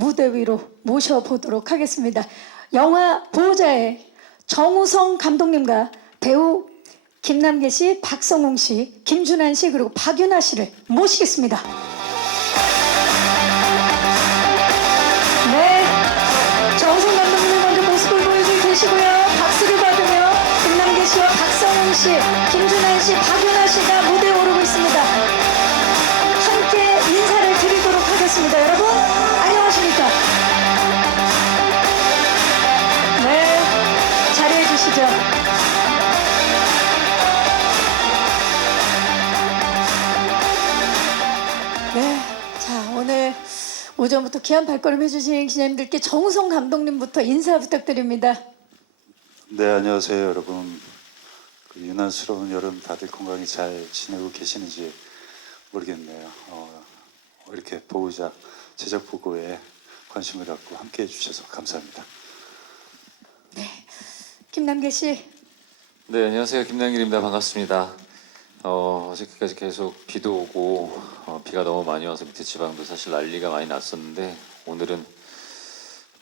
무대 위로 모셔보도록 하겠습니다. 영화 보호자의 정우성 감독님과 배우 김남길 씨, 박성웅 씨, 김준한 씨 그리고 박윤아 씨를 모시겠습니다. 네, 정우성 감독님 먼저 모습을 보여주고 계시고요. 박수를 받으며 김남길 씨와 박성웅 씨, 김준한 씨, 박윤아 씨가 무대에 오르고 있습니다. 함께 인사를 드리도록 하겠습니다. 여러분 안녕하십니까? 네, 자리해 주시죠. 네, 자 오늘 오전부터 귀한 발걸음 해주신 기자님들께 정우성 감독님부터 인사 부탁드립니다. 네, 안녕하세요, 여러분. 그 유난스러운 여름 다들 건강히 잘 지내고 계시는지 모르겠네요. 이렇게 보호자 제작 보고에 관심을 갖고 함께해 주셔서 감사합니다. 네, 김남길 씨. 네, 안녕하세요. 김남길입니다. 반갑습니다. 어저께까지 계속 비도 오고 비가 너무 많이 와서 밑에 지방도 사실 난리가 많이 났었는데 오늘은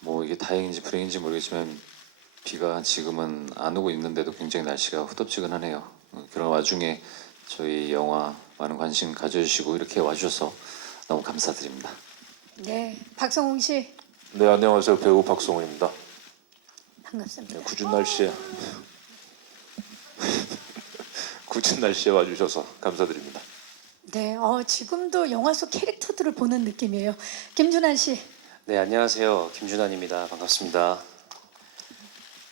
뭐 이게 다행인지 불행인지 모르겠지만 비가 지금은 안 오고 있는데도 굉장히 날씨가 후덥지근하네요. 그런 와중에 저희 영화 많은 관심 가져주시고 이렇게 와주셔서 너무 감사드립니다. 네, 박성웅 씨. 네, 안녕하세요. 배우 박성훈입니다. 반갑습니다. 굳은 날씨에 와주셔서 감사드립니다. 네, 지금도 영화 속 캐릭터들을 보는 느낌이에요. 김준한 씨. 네, 안녕하세요. 김준환입니다. 반갑습니다.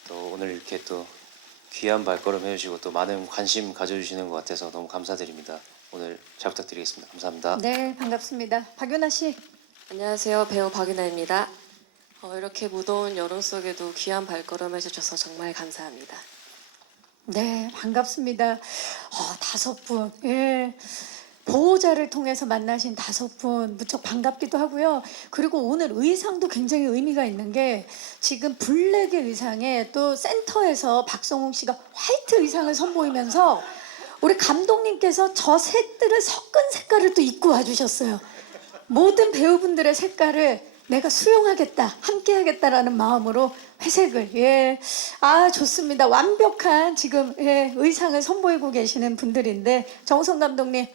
또 오늘 이렇게 또 귀한 발걸음 해주시고 또 많은 관심 가져주시는 것 같아서 너무 감사드립니다. 오늘 잘 부탁드리겠습니다. 감사합니다. 네, 반갑습니다. 박윤아 씨. 안녕하세요. 배우 박윤아입니다. 이렇게 무더운 여름 속에도 귀한 발걸음 해주셔서 정말 감사합니다. 네, 반갑습니다. 5분. 예. 보호자를 통해서 만나신 5분 무척 반갑기도 하고요. 그리고 오늘 의상도 굉장히 의미가 있는 게 지금 블랙의 의상에 또 센터에서 박성웅 씨가 화이트 의상을 선보이면서 우리 감독님께서 저 색들을 섞은 색깔을 또 입고 와주셨어요. 모든 배우분들의 색깔을 내가 수용하겠다, 함께하겠다라는 마음으로 회색을 좋습니다. 완벽한 지금 의상을 선보이고 계시는 분들인데 정우성 감독님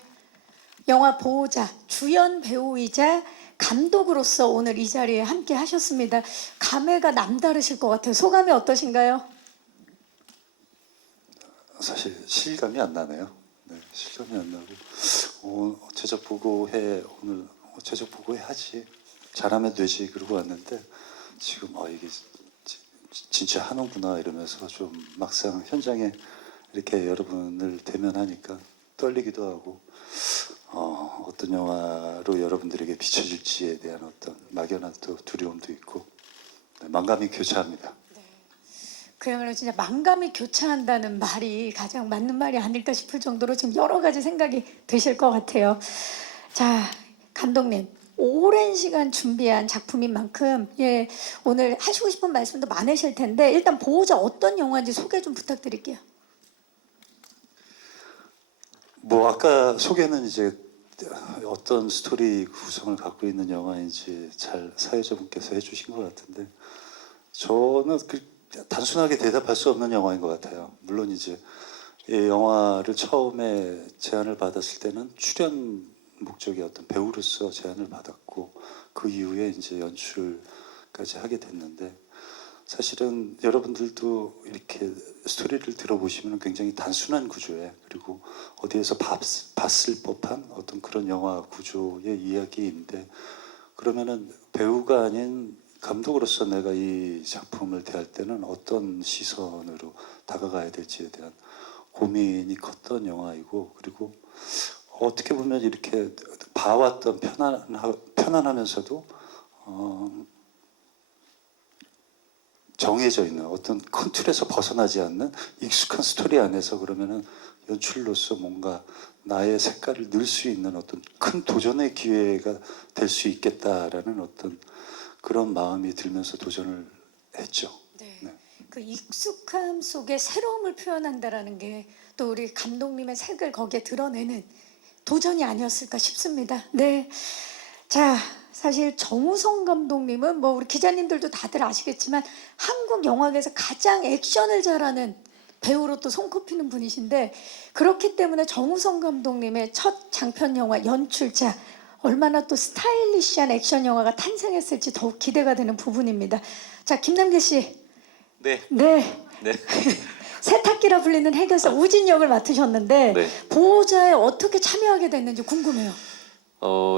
영화 보호자 주연 배우이자 감독으로서 오늘 이 자리에 함께 하셨습니다. 감회가 남다르실 것 같아요. 소감이 어떠신가요? 사실 실감이 안 나네요. 네, 실감이 안 나고 제작 보고회 오늘 제작 보고회 하지 잘하면 되지 그러고 왔는데 지금 이게 진짜 하는구나 이러면서 좀 막상 현장에 이렇게 여러분을 대면하니까 떨리기도 하고 어떤 영화로 여러분들에게 비춰질지에 대한 어떤 막연한 또 두려움도 있고 만감이 교차합니다. 그야말로 진짜 만감이 교차한다는 말이 가장 맞는 말이 아닐까 싶을 정도로 지금 여러 가지 생각이 드실 것 같아요. 자, 감독님. 오랜 시간 준비한 작품인 만큼 오늘 하시고 싶은 말씀도 많으실 텐데 일단 보호자 어떤 영화인지 소개 좀 부탁드릴게요. 뭐 아까 소개는 이제 어떤 스토리 구성을 갖고 있는 영화인지 잘 사회자분께서 해주신 것 같은데 저는 단순하게 대답할 수 없는 영화인 것 같아요. 물론 이제 이 영화를 처음에 제안을 받았을 때는 출연 목적이 어떤 배우로서 제안을 받았고 그 이후에 이제 연출까지 하게 됐는데 사실은 여러분들도 이렇게 스토리를 들어보시면 굉장히 단순한 구조에 그리고 어디에서 봤을 법한 어떤 그런 영화 구조의 이야기인데 그러면은 배우가 아닌 감독으로서 내가 이 작품을 대할 때는 어떤 시선으로 다가가야 될지에 대한 고민이 컸던 영화이고 그리고 어떻게 보면 이렇게 봐왔던 편안하면서도 정해져 있는 어떤 큰 틀에서 벗어나지 않는 익숙한 스토리 안에서 그러면은 연출로서 뭔가 나의 색깔을 넣을 수 있는 어떤 큰 도전의 기회가 될 수 있겠다라는 어떤 그런 마음이 들면서 도전을 했죠. 네. 그 익숙함 속에 새로움을 표현한다라는 게 또 우리 감독님의 색을 거기에 드러내는 도전이 아니었을까 싶습니다. 네. 자, 사실 정우성 감독님은 뭐 우리 기자님들도 다들 아시겠지만 한국 영화계에서 가장 액션을 잘하는 배우로 또 손꼽히는 분이신데 그렇기 때문에 정우성 감독님의 첫 장편 영화 연출자 얼마나 또 스타일리시한 액션 영화가 탄생했을지 더욱 기대가 되는 부분입니다. 자, 김남길 씨. 네. 네. 네. 세탁기라 불리는 해결사 우진 역을 맡으셨는데 네. 보호자에 어떻게 참여하게 됐는지 궁금해요.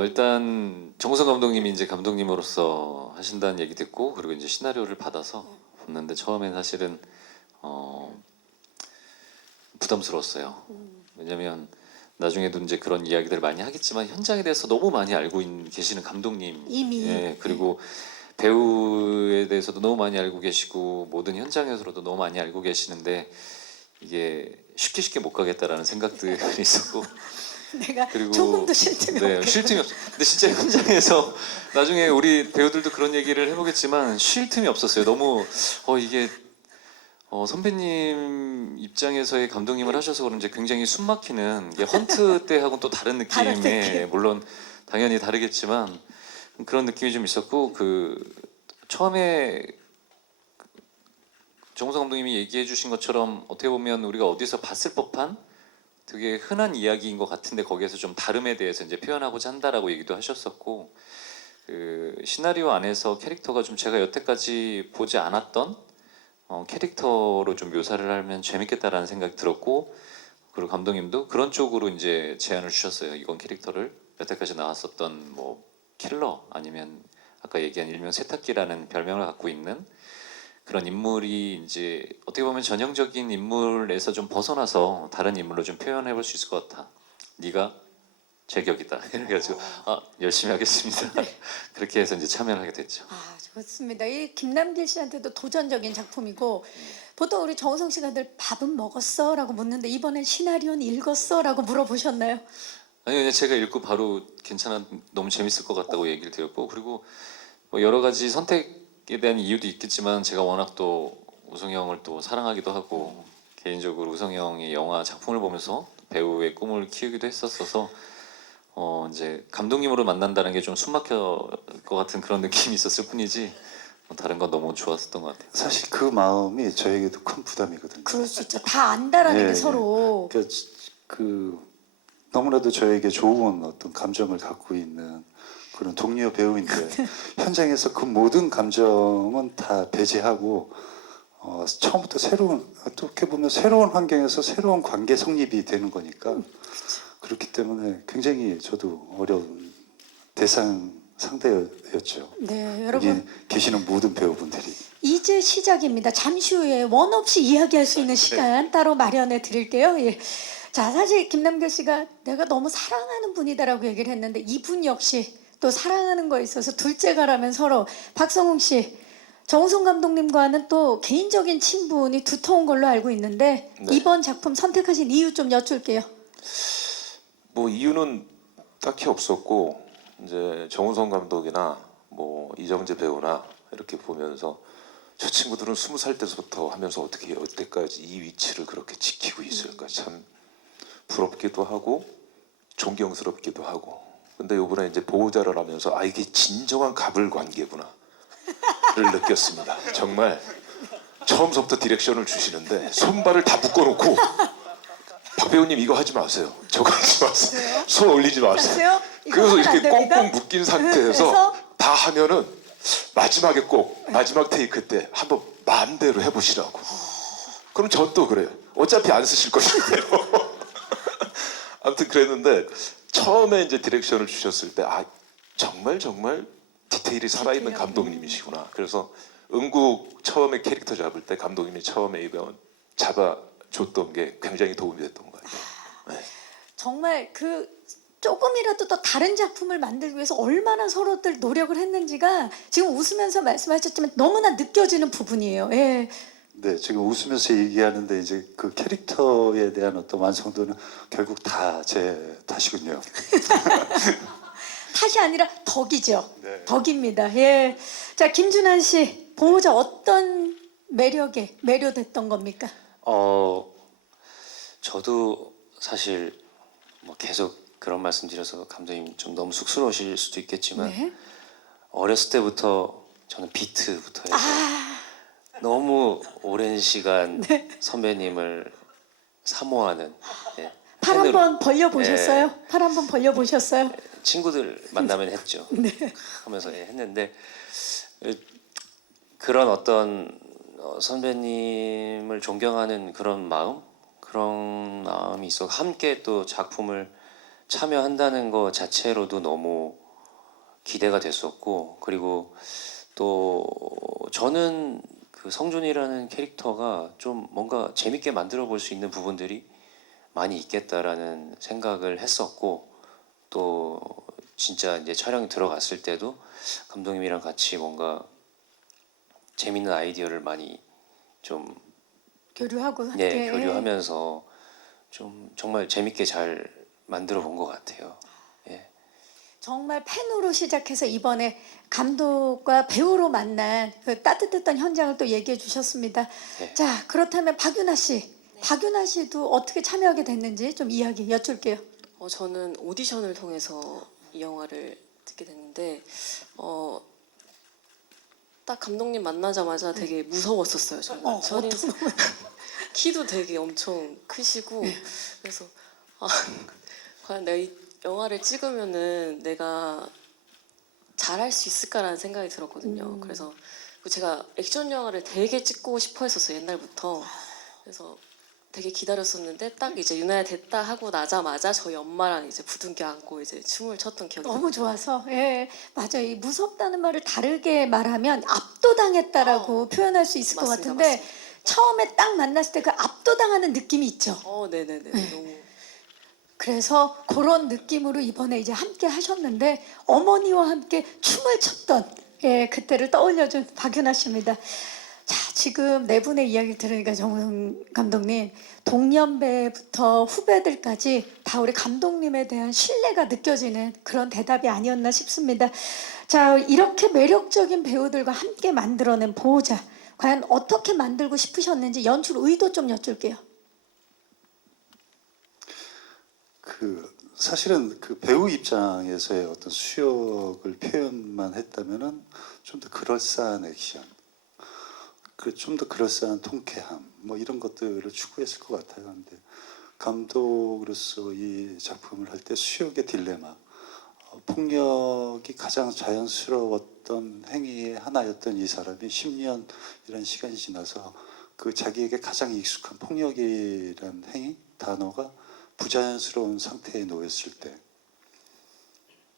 일단 정우성 감독님이 이제 감독님으로서 하신다는 얘기 듣고 그리고 이제 시나리오를 받아서 봤는데 처음엔 사실은 부담스러웠어요. 왜냐면 나중에도 이제 그런 이야기들을 많이 하겠지만 현장에 대해서 너무 많이 알고 계시는 감독님, 이미. 예, 그리고 배우에 대해서도 너무 많이 알고 계시고 모든 현장에서도 너무 많이 알고 계시는데 이게 쉽게 못 가겠다라는 생각들이 있었고 내가 그리고 조금도 쉴 틈이 네, 없겠다. 쉴 틈이 없어. 근데 진짜 현장에서 나중에 우리 배우들도 그런 얘기를 해보겠지만 쉴 틈이 없었어요. 너무 이게 선배님 입장에서의 감독님을 하셔서 그런지 굉장히 숨막히는 이게 헌트 때하고는 또 다른 다른 느낌의 느낌. 물론 당연히 다르겠지만 그런 느낌이 좀 있었고 그 처음에 정우성 감독님이 얘기해 주신 것처럼 어떻게 보면 우리가 어디서 봤을 법한 되게 흔한 이야기인 것 같은데 거기에서 좀 다름에 대해서 이제 표현하고자 한다라고 얘기도 하셨었고 그 시나리오 안에서 캐릭터가 좀 제가 여태까지 보지 않았던 캐릭터로 좀 묘사를 하면 재밌겠다라는 생각이 들었고 그리고 감독님도 그런 쪽으로 이제 제안을 주셨어요. 이건 캐릭터를 여태까지 나왔었던 뭐 킬러 아니면 아까 얘기한 일명 세탁기라는 별명을 갖고 있는 그런 인물이 이제 어떻게 보면 전형적인 인물에서 좀 벗어나서 다른 인물로 좀 표현해 볼 수 있을 것 같아. 네가 제격이다. 이래가지고 열심히 하겠습니다. 그렇게 해서 이제 참여를 하게 됐죠. 아, 좋습니다. 이 김남길 씨한테도 도전적인 작품이고 보통 우리 정우성 씨가 늘 밥은 먹었어? 라고 묻는데 이번엔 시나리오는 읽었어? 라고 물어보셨나요? 아니 그냥 제가 읽고 바로 괜찮아 너무 재밌을 것 같다고 얘기를 드렸고 그리고 뭐 여러 가지 선택에 대한 이유도 있겠지만 제가 워낙 또 우성이 형을 또 사랑하기도 하고 개인적으로 우성이 형의 영화 작품을 보면서 배우의 꿈을 키우기도 했었어서 이제 감독님으로 만난다는 게 좀 숨막혀 것 같은 그런 느낌이 있었을 뿐이지 뭐 다른 건 너무 좋았었던 것 같아요. 사실 그 마음이 저에게도 큰 부담이거든요. 그럴 수 있죠. 다 안다라는 예, 게 예. 서로. 그러니까 너무나도 저에게 좋은 어떤 감정을 갖고 있는 그런 동료 배우인데 현장에서 그 모든 감정은 다 배제하고 처음부터 어떻게 보면 새로운 환경에서 새로운 관계 성립이 되는 거니까 그렇기 때문에 굉장히 저도 어려운 상대였죠. 네, 여기 여러분 계시는 모든 배우분들이. 이제 시작입니다. 잠시 후에 원 없이 이야기할 수 있는 시간 따로 마련해 드릴게요. 예. 자, 사실 김남길 씨가 내가 너무 사랑하는 분이다라고 얘기를 했는데 이분 역시 또 사랑하는 거에 있어서 둘째가라면 서로 박성웅 씨, 정우성 감독님과는 또 개인적인 친분이 두터운 걸로 알고 있는데 네. 이번 작품 선택하신 이유 좀 여쭐게요. 뭐 이유는 딱히 없었고 이제 정우성 감독이나 뭐 이정재 배우나 이렇게 보면서 저 친구들은 20살 때부터 하면서 어떻게 여태까지 이 위치를 그렇게 지키고 있을까 참 부럽기도 하고 존경스럽기도 하고 근데 이번에 이제 보호자를 하면서 이게 진정한 갑을 관계구나 를 느꼈습니다. 정말 처음부터 디렉션을 주시는데 손발을 다 묶어놓고 박 배우님 이거 하지 마세요. 저거 하지 마세요. 손 올리지 마세요. 아세요? 이거 그래서 하면 안 이렇게 됩니다. 꽁꽁 묶인 상태에서 그래서? 다 하면은 마지막에 꼭 마지막 테이크 때 한번 마음대로 해보시라고. 그럼 전 또 그래요. 어차피 안 쓰실 거잖아요. 아무튼 그랬는데 처음에 이제 디렉션을 주셨을 때 정말 디테일이 살아있는 감독님이시구나. 그래서 응국 처음에 캐릭터 잡을 때 감독님이 처음에 이거 잡아줬던 게 굉장히 도움이 됐던 것 같아요. 네. 정말 그 조금이라도 더 다른 작품을 만들기 위해서 얼마나 서로들 노력을 했는지가 지금 웃으면서 말씀하셨지만 너무나 느껴지는 부분이에요. 예. 네, 지금 웃으면서 얘기하는데 이제 그 캐릭터에 대한 어떤 완성도는 결국 다 제 탓이군요. 탓이 아니라 덕이죠. 네. 덕입니다. 예. 자, 김준환 씨, 보호자 어떤 매력에 매료됐던 겁니까? 저도 사실 뭐 계속 그런 말씀드려서 감독님 좀 너무 쑥스러우실 수도 있겠지만 네. 어렸을 때부터 저는 비트부터 해서 아, 너무 오랜 시간 네. 선배님을 사모하는 예, 팔 팬으로 한번 벌려 보셨어요? 팔 한번 벌려 보셨어요? 친구들 만나면 했죠. 네. 하면서 예, 했는데 그런 어떤 선배님을 존경하는 그런 마음이 있어 함께 또 작품을 참여한다는 것 자체로도 너무 기대가 됐었고 그리고 또 저는 그 성준이라는 캐릭터가 좀 뭔가 재밌게 만들어 볼 수 있는 부분들이 많이 있겠다라는 생각을 했었고 또 진짜 이제 촬영이 들어갔을 때도 감독님이랑 같이 뭔가 재밌는 아이디어를 많이 좀 교류하고 네, 함께 교류하면서 좀 정말 재밌게 잘 만들어 본 것 같아요. 예. 정말 팬으로 시작해서 이번에 감독과 배우로 만난 그 따뜻했던 현장을 또 얘기해 주셨습니다. 네. 자, 그렇다면 박윤아 씨, 박윤아 씨도 어떻게 참여하게 됐는지 좀 이야기 여쭐게요. 저는 오디션을 통해서 이 영화를 듣게 됐는데 딱 감독님 만나자마자 되게 무서웠었어요. 정말 어떤 키도 되게 엄청 크시고 그래서 과연 내가 이 영화를 찍으면은 내가 잘할 수 있을까라는 생각이 들었거든요. 그래서 제가 액션 영화를 되게 찍고 싶어 했었어요. 옛날부터. 그래서 되게 기다렸었는데 딱 이제 유나야 됐다 하고 나자마자 저희 엄마랑 이제 부둥켜 안고 이제 춤을 췄던 기억이 너무 좋아서 예 맞아요. 이 무섭다는 말을 다르게 말하면 압도당했다라고 표현할 수 있을 것 맞습니다, 같은데 맞습니다. 처음에 딱 만났을 때 그 압도당하는 느낌이 있죠. 네네네 너무 그래서 그런 느낌으로 이번에 이제 함께 하셨는데 어머니와 함께 춤을 췄던 예, 그때를 떠올려준 박윤아 씨입니다. 자, 지금 네 분의 이야기를 들으니까 정우성 감독님 동년배부터 후배들까지 다 우리 감독님에 대한 신뢰가 느껴지는 그런 대답이 아니었나 싶습니다. 자, 이렇게 매력적인 배우들과 함께 만들어낸 보호자 과연 어떻게 만들고 싶으셨는지 연출 의도 좀 여쭐게요. 사실은 그 배우 입장에서의 어떤 수역을 표현만 했다면은 좀 더 그럴싸한 액션, 좀 더 그럴싸한 통쾌함, 뭐 이런 것들을 추구했을 것 같아요. 근데 감독으로서 이 작품을 할 때 수역의 딜레마, 폭력이 가장 자연스러웠던 행위의 하나였던 이 사람이 10년이라는 시간이 지나서 그 자기에게 가장 익숙한 폭력이라는 행위, 단어가 부자연스러운 상태에 놓였을 때,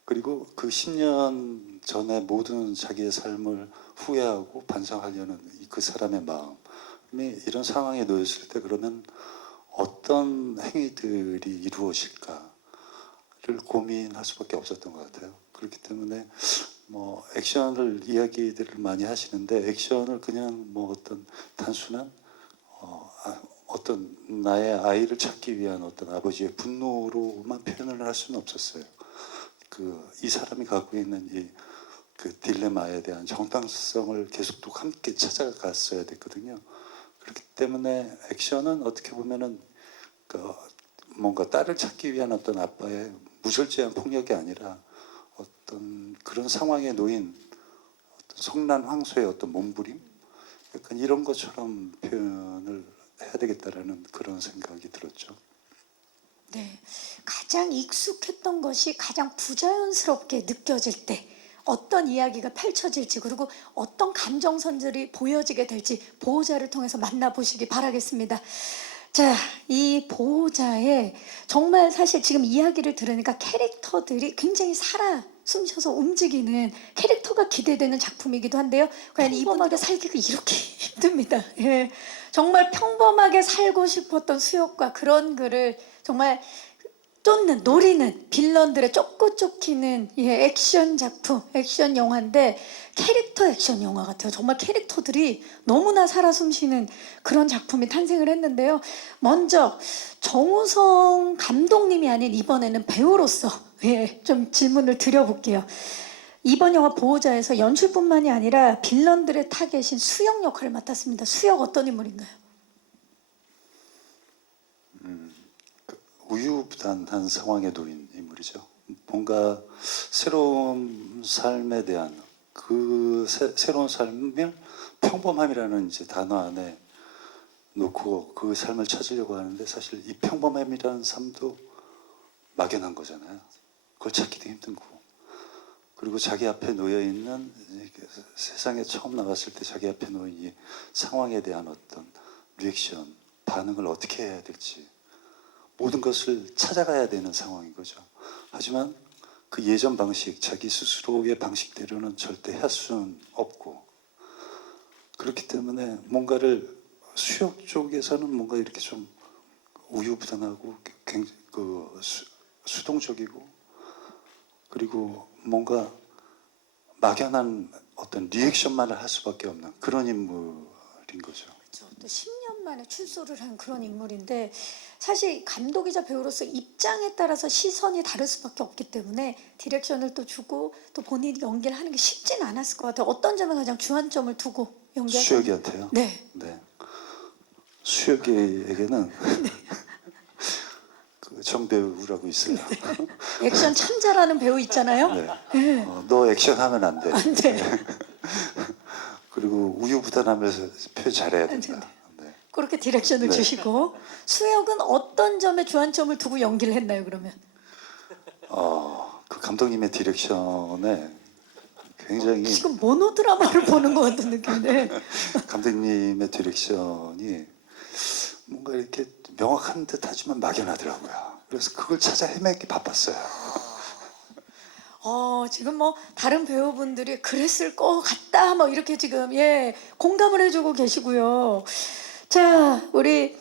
그리고 그 10년 전에 모든 자기의 삶을 후회하고 반성하려는 그 사람의 마음이 이런 상황에 놓였을 때 그러면 어떤 행위들이 이루어질까를 고민할 수밖에 없었던 것 같아요. 그렇기 때문에 뭐 액션을 이야기들을 많이 하시는데 액션을 그냥 뭐 어떤 단순한 어떤 나의 아이를 찾기 위한 어떤 아버지의 분노로만 표현을 할 수는 없었어요. 이 사람이 갖고 있는 그 딜레마에 대한 정당성을 계속 또 함께 찾아갔어야 됐거든요. 그렇기 때문에 액션은 어떻게 보면은 뭔가 딸을 찾기 위한 어떤 아빠의 무절제한 폭력이 아니라 어떤 그런 상황에 놓인 어떤 성난 황소의 어떤 몸부림, 약간 이런 것처럼 표현을 해야 되겠다라는 그런 생각이 들었죠. 네, 가장 익숙했던 것이 가장 부자연스럽게 느껴질 때 어떤 이야기가 펼쳐질지 그리고 어떤 감정선들이 보여지게 될지 보호자를 통해서 만나보시기 바라겠습니다. 자, 이 보호자의 정말 사실 지금 이야기를 들으니까 캐릭터들이 굉장히 살아 숨쉬어서 움직이는 캐릭터가 기대되는 작품이기도 한데요. 과연 평범하게 살기가 이렇게 힘듭니다. 예, 정말 평범하게 살고 싶었던 수혁과 그런 글을 정말 쫓는 노리는 빌런들의 쫓고 쫓기는 액션 작품, 액션 영화인데 캐릭터 액션 영화 같아요. 정말 캐릭터들이 너무나 살아 숨쉬는 그런 작품이 탄생을 했는데요. 먼저 정우성 감독님이 아닌 이번에는 배우로서 좀 질문을 드려볼게요. 이번 영화 보호자에서 연출뿐만이 아니라 빌런들의 타겟인 수혁 역할을 맡았습니다. 수혁 어떤 인물인가요? 우유부단한 상황에 놓인 인물이죠. 뭔가 새로운 삶에 대한 그 새로운 삶을 평범함이라는 이제 단어 안에 놓고 그 삶을 찾으려고 하는데 사실 이 평범함이라는 삶도 막연한 거잖아요. 그걸 찾기도 힘든 거고. 그리고 자기 앞에 놓여 있는 세상에 처음 나왔을 때 자기 앞에 놓인 이 상황에 대한 어떤 리액션, 반응을 어떻게 해야 될지 모든 것을 찾아가야 되는 상황인 거죠. 하지만 그 예전 방식, 자기 스스로의 방식대로는 절대 할 수는 없고 그렇기 때문에 뭔가를 수역 쪽에서는 뭔가 이렇게 좀 우유부단하고 굉장히 수동적이고 그리고 뭔가 막연한 어떤 리액션만을 할 수밖에 없는 그런 인물인 거죠. 그렇죠. 또 10년 만에 출소를 한 그런 인물인데 사실 감독이자 배우로서 입장에 따라서 시선이 다를 수밖에 없기 때문에 디렉션을 또 주고 또 본인이 연기를 하는 게 쉽지는 않았을 것 같아요. 어떤 점에 가장 주안점을 두고 연기하셨나요? 수혁이한테요? 네. 네. 수혁이에게는 그 정배우라고 있어요. 액션 참 잘하는 배우 있잖아요. 네. 네. 너 액션 하면 안 돼. 안 돼. 그리고 우유부단하면서 표현 잘해야 된다. 네. 그렇게 디렉션을 네. 주시고 수혁은 어떤 점에 주안점을 두고 연기를 했나요? 그러면 그 감독님의 디렉션에 굉장히 지금 모노드라마를 보는 것 같은 느낌인데 감독님의 디렉션이 뭔가 이렇게 명확한 듯하지만 막연하더라고요. 그래서 그걸 찾아 헤매기 바빴어요. 지금 뭐 다른 배우분들이 그랬을 것 같다 뭐 이렇게 지금 공감을 해주고 계시고요. 자, 우리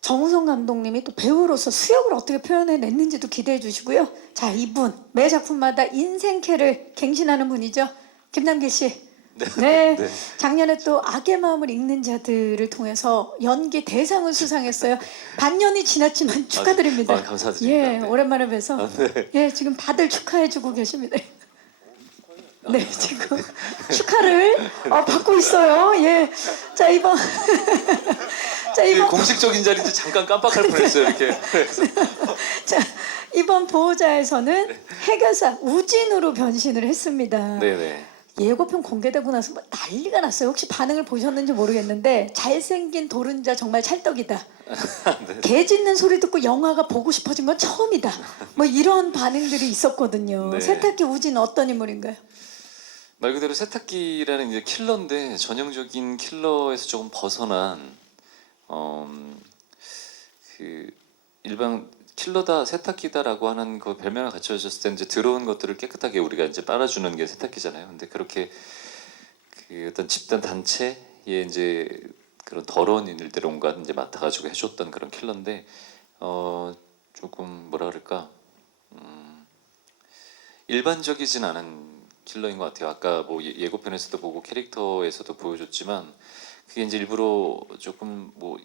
정우성 감독님이 또 배우로서 수혁을 어떻게 표현해냈는지도 기대해 주시고요. 자, 이분 매 작품마다 인생캐를 갱신하는 분이죠. 김남길 씨. 네. 네. 작년에 또 악의 마음을 읽는 자들을 통해서 연기 대상을 수상했어요. 반년이 지났지만 축하드립니다. 감사드립니다. 예, 네. 오랜만에 뵈서 네. 예, 지금 다들 축하해주고 계십니다. 네, 지금 축하를 받고 있어요. 예, 자 이번 자 이게 이번 공식적인 자리인지 잠깐 깜빡할 뻔했어요. 이렇게. 자 이번 보호자에서는 해결사 우진으로 변신을 했습니다. 네네. 예고편 공개되고 나서 뭐 난리가 났어요. 혹시 반응을 보셨는지 모르겠는데 잘생긴 도른자 정말 찰떡이다. 네. 개 짖는 소리 듣고 영화가 보고 싶어진 건 처음이다. 뭐 이런 반응들이 있었거든요. 네. 세탁기 우진 어떤 인물인가요? 말 그대로 세탁기라는 이제 킬러인데 전형적인 킬러에서 조금 벗어난 그 일반 킬러다 세탁기다라고 하는 그 별명을 갖춰졌을 때 이제 들어온 것들을 깨끗하게 우리가 이제 빨아주는 게 세탁기잖아요. 근데 그렇게 그 어떤 집단 단체에 이제 그런 더러운 일들을 온갖 이제 맡아가지고 해줬던 그런 킬러인데 조금 뭐라 그럴까 일반적이진 않은 킬러인 것 같아요. 아까 뭐 예고편에서도 보고 캐릭터에서도 보여줬지만 그게 이제 일부러 조금 뭐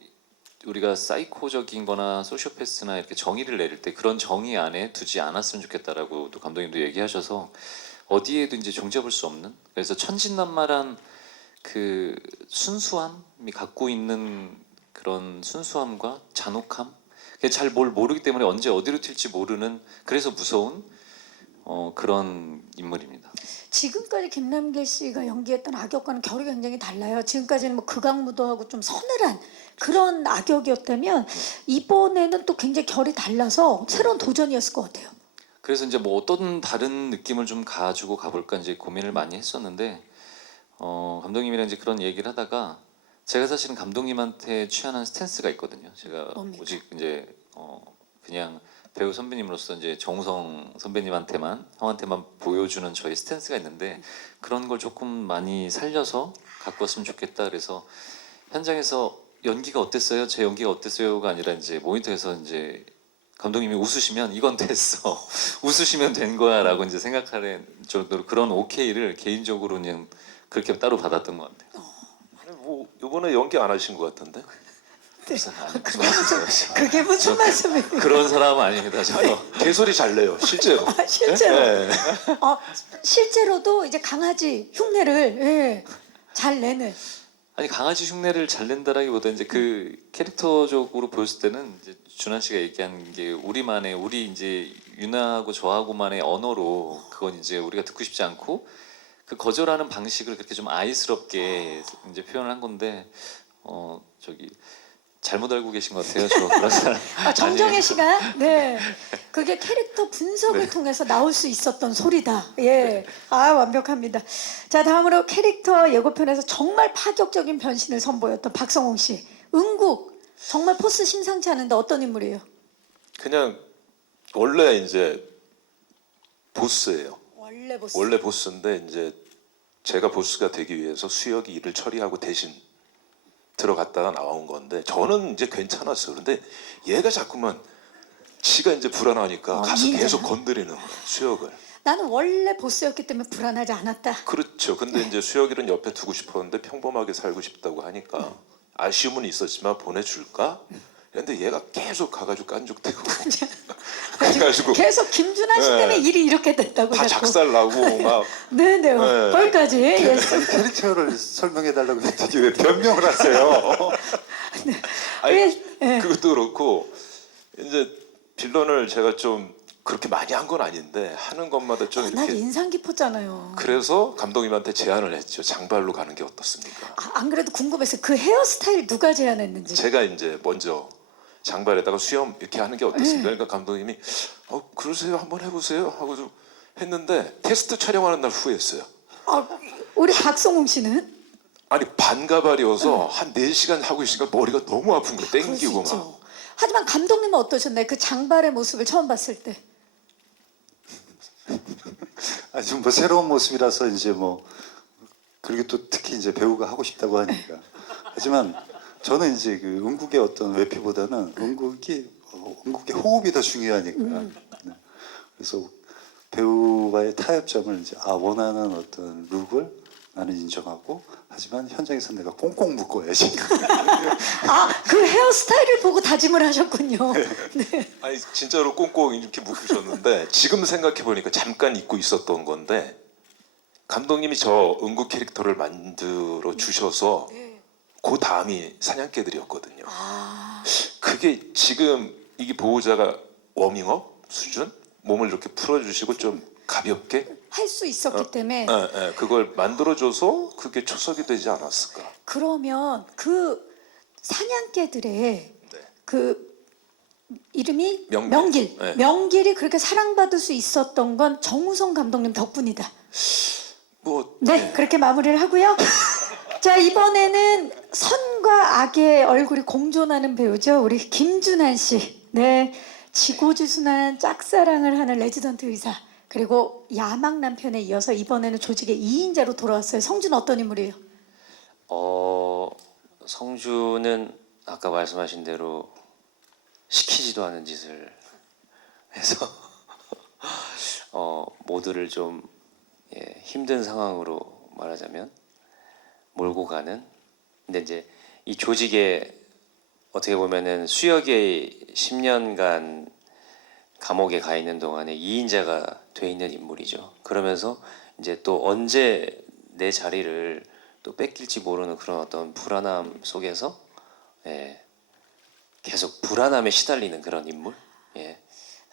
우리가 사이코적인거나 소시오패스나 이렇게 정의를 내릴 때 그런 정의 안에 두지 않았으면 좋겠다라고 또 감독님도 얘기하셔서 어디에도 이제 종잡을 수 없는 그래서 천진난만한 그 순수함이 갖고 있는 그런 순수함과 잔혹함 잘 뭘 모르기 때문에 언제 어디로 튈지 모르는 그래서 무서운 그런 인물입니다. 지금까지 김남길 씨가 연기했던 악역과는 결이 굉장히 달라요. 지금까지는 뭐 극악무도하고 좀 서늘한 그런 악역이었다면 이번에는 또 굉장히 결이 달라서 새로운 도전이었을 것 같아요. 그래서 이제 뭐 어떤 다른 느낌을 좀 가지고 가볼까 이제 고민을 많이 했었는데 감독님이랑 이제 그런 얘기를 하다가 제가 사실은 감독님한테 취하는 스탠스가 있거든요. 제가 뭡니까? 오직 이제 그냥 배우 선배님으로서 이제 정우성 선배님한테만 형한테만 보여주는 저희 스탠스가 있는데 그런 걸 조금 많이 살려서 갖고 왔으면 좋겠다. 그래서 현장에서 연기가 어땠어요? 제 연기가 어땠어요가 아니라 이제 모니터에서 이제 감독님이 웃으시면 이건 됐어. 웃으시면 된 거야라고 이제 생각하는 정도로 그런 오케이를 개인적으로는 그렇게 따로 받았던 것 같아요. 뭐 이번에 연기 안 하신 것 같은데? 그게 무슨 말씀이에요? 그런 사람은 아닙니다. 저. 개소리 잘 내요 실제로. 실제로 네. 실제로도 이제 강아지 흉내를 잘 내는 아니 강아지 흉내를 잘 낸다라기보다 이제 그 캐릭터적으로 보였을 때는 이제 준하 씨가 얘기한 게 우리만의 우리 이제 윤하고 저하고만의 언어로 그건 이제 우리가 듣고 싶지 않고 그 거절하는 방식을 그렇게 좀 아이스럽게 이제 표현을 한 건데 저기 잘못 알고 계신 것 같아요. 저 그런 사람 정정의 아니에요. 시간. 네. 그게 캐릭터 분석을 통해서 나올 수 있었던 소리다. 예. 아, 완벽합니다. 자, 다음으로 캐릭터 예고편에서 정말 파격적인 변신을 선보였던 박성웅 씨. 응국. 정말 포스 심상치 않은데 어떤 인물이에요? 그냥 원래 이제 보스예요. 원래 보스. 원래 보스인데 이제 제가 보스가 되기 위해서 수혁이 일을 처리하고 대신 들어갔다가 나온 건데 저는 이제 괜찮았어요. 그런데 얘가 자꾸만 지가 이제 불안하니까 가서 이인자가? 계속 건드리는 거예요. 수혁을. 나는 원래 보스였기 때문에 불안하지 않았다. 그렇죠. 근데 이제 수혁이는 옆에 두고 싶었는데 평범하게 살고 싶다고 하니까 아쉬움은 있었지만 보내줄까? 근데 얘가 계속 가가지고 깐죽대고 그래가지고 계속 김준환 씨 네. 때문에 일이 이렇게 됐다고 다 자꾸. 작살나고 막 네네. 네. 거기까지. 예. 아니, 캐릭터를 설명해 달라고 했더니 왜 변명을 하세요? 아니, 예. 그것도 그렇고 이제 빌런을 제가 좀 그렇게 많이 한 건 아닌데 하는 것마다 좀 난 이렇게 인상 깊었잖아요. 그래서 감독님한테 제안을 했죠. 장발로 가는 게 어떻습니까? 안 그래도 궁금해서 그 헤어스타일 누가 제안했는지. 제가 이제 먼저 장발에다가 수염 이렇게 하는 게 어떻습니까? 그러니까 감독님이 그러세요 한번 해보세요 하고 좀 했는데 테스트 촬영하는 날 후회했어요. 아, 우리 박성웅 씨는? 아니 반가발이어서 한 4시간 하고 있으니까 머리가 너무 아픈 거예요. 그럴 수 땡기고 있죠. 막. 하지만 감독님은 어떠셨나요? 그 장발의 모습을 처음 봤을 때. 아주 뭐 새로운 모습이라서 이제 뭐 그리고 또 특히 이제 배우가 하고 싶다고 하니까. 하지만 저는 이제 그 응국의 어떤 외피보다는 응국의 호흡이 더 중요하니까. 네. 그래서 배우와의 타협점을 이제 원하는 어떤 룩을 나는 인정하고 하지만 현장에서 내가 꽁꽁 묶어야지. 그 헤어스타일을 보고 다짐을 하셨군요. 네. 아니 진짜로 꽁꽁 이렇게 묶으셨는데 지금 생각해 보니까 잠깐 잊고 있었던 건데 감독님이 저 응구 캐릭터를 만들어 주셔서 그 다음이 사냥개들이었거든요. 그게 지금 이게 보호자가 워밍업 수준 몸을 이렇게 풀어주시고 좀 가볍게 할 수 있었기 때문에. 그걸 만들어줘서 그게 초석이 되지 않았을까? 그러면 그 사냥개들의 그 이름이 명길. 명길. 네. 명길이 그렇게 사랑받을 수 있었던 건 정우성 감독님 덕분이다. 뭐 네, 그렇게 마무리를 하고요. 자, 이번에는 선과 악의 얼굴이 공존하는 배우죠. 우리 김준환 씨. 네, 지고지순한 짝사랑을 하는 레지던트 의사. 그리고 야망 남편에 이어서 이번에는 조직의 2인자로 돌아왔어요. 성준 어떤 인물이에요? 성주는 아까 말씀하신 대로 시키지도 않은 짓을 해서 모두를 좀 힘든 상황으로 말하자면 몰고 가는. 근데 이제 이 조직에 어떻게 보면은 수역의 10년간 감옥에 가 있는 동안에 2인자가 돼 있는 인물이죠. 그러면서 이제 또 언제 내 자리를 또 뺏길지 모르는 그런 어떤 불안함 속에서 계속 불안함에 시달리는 그런 인물.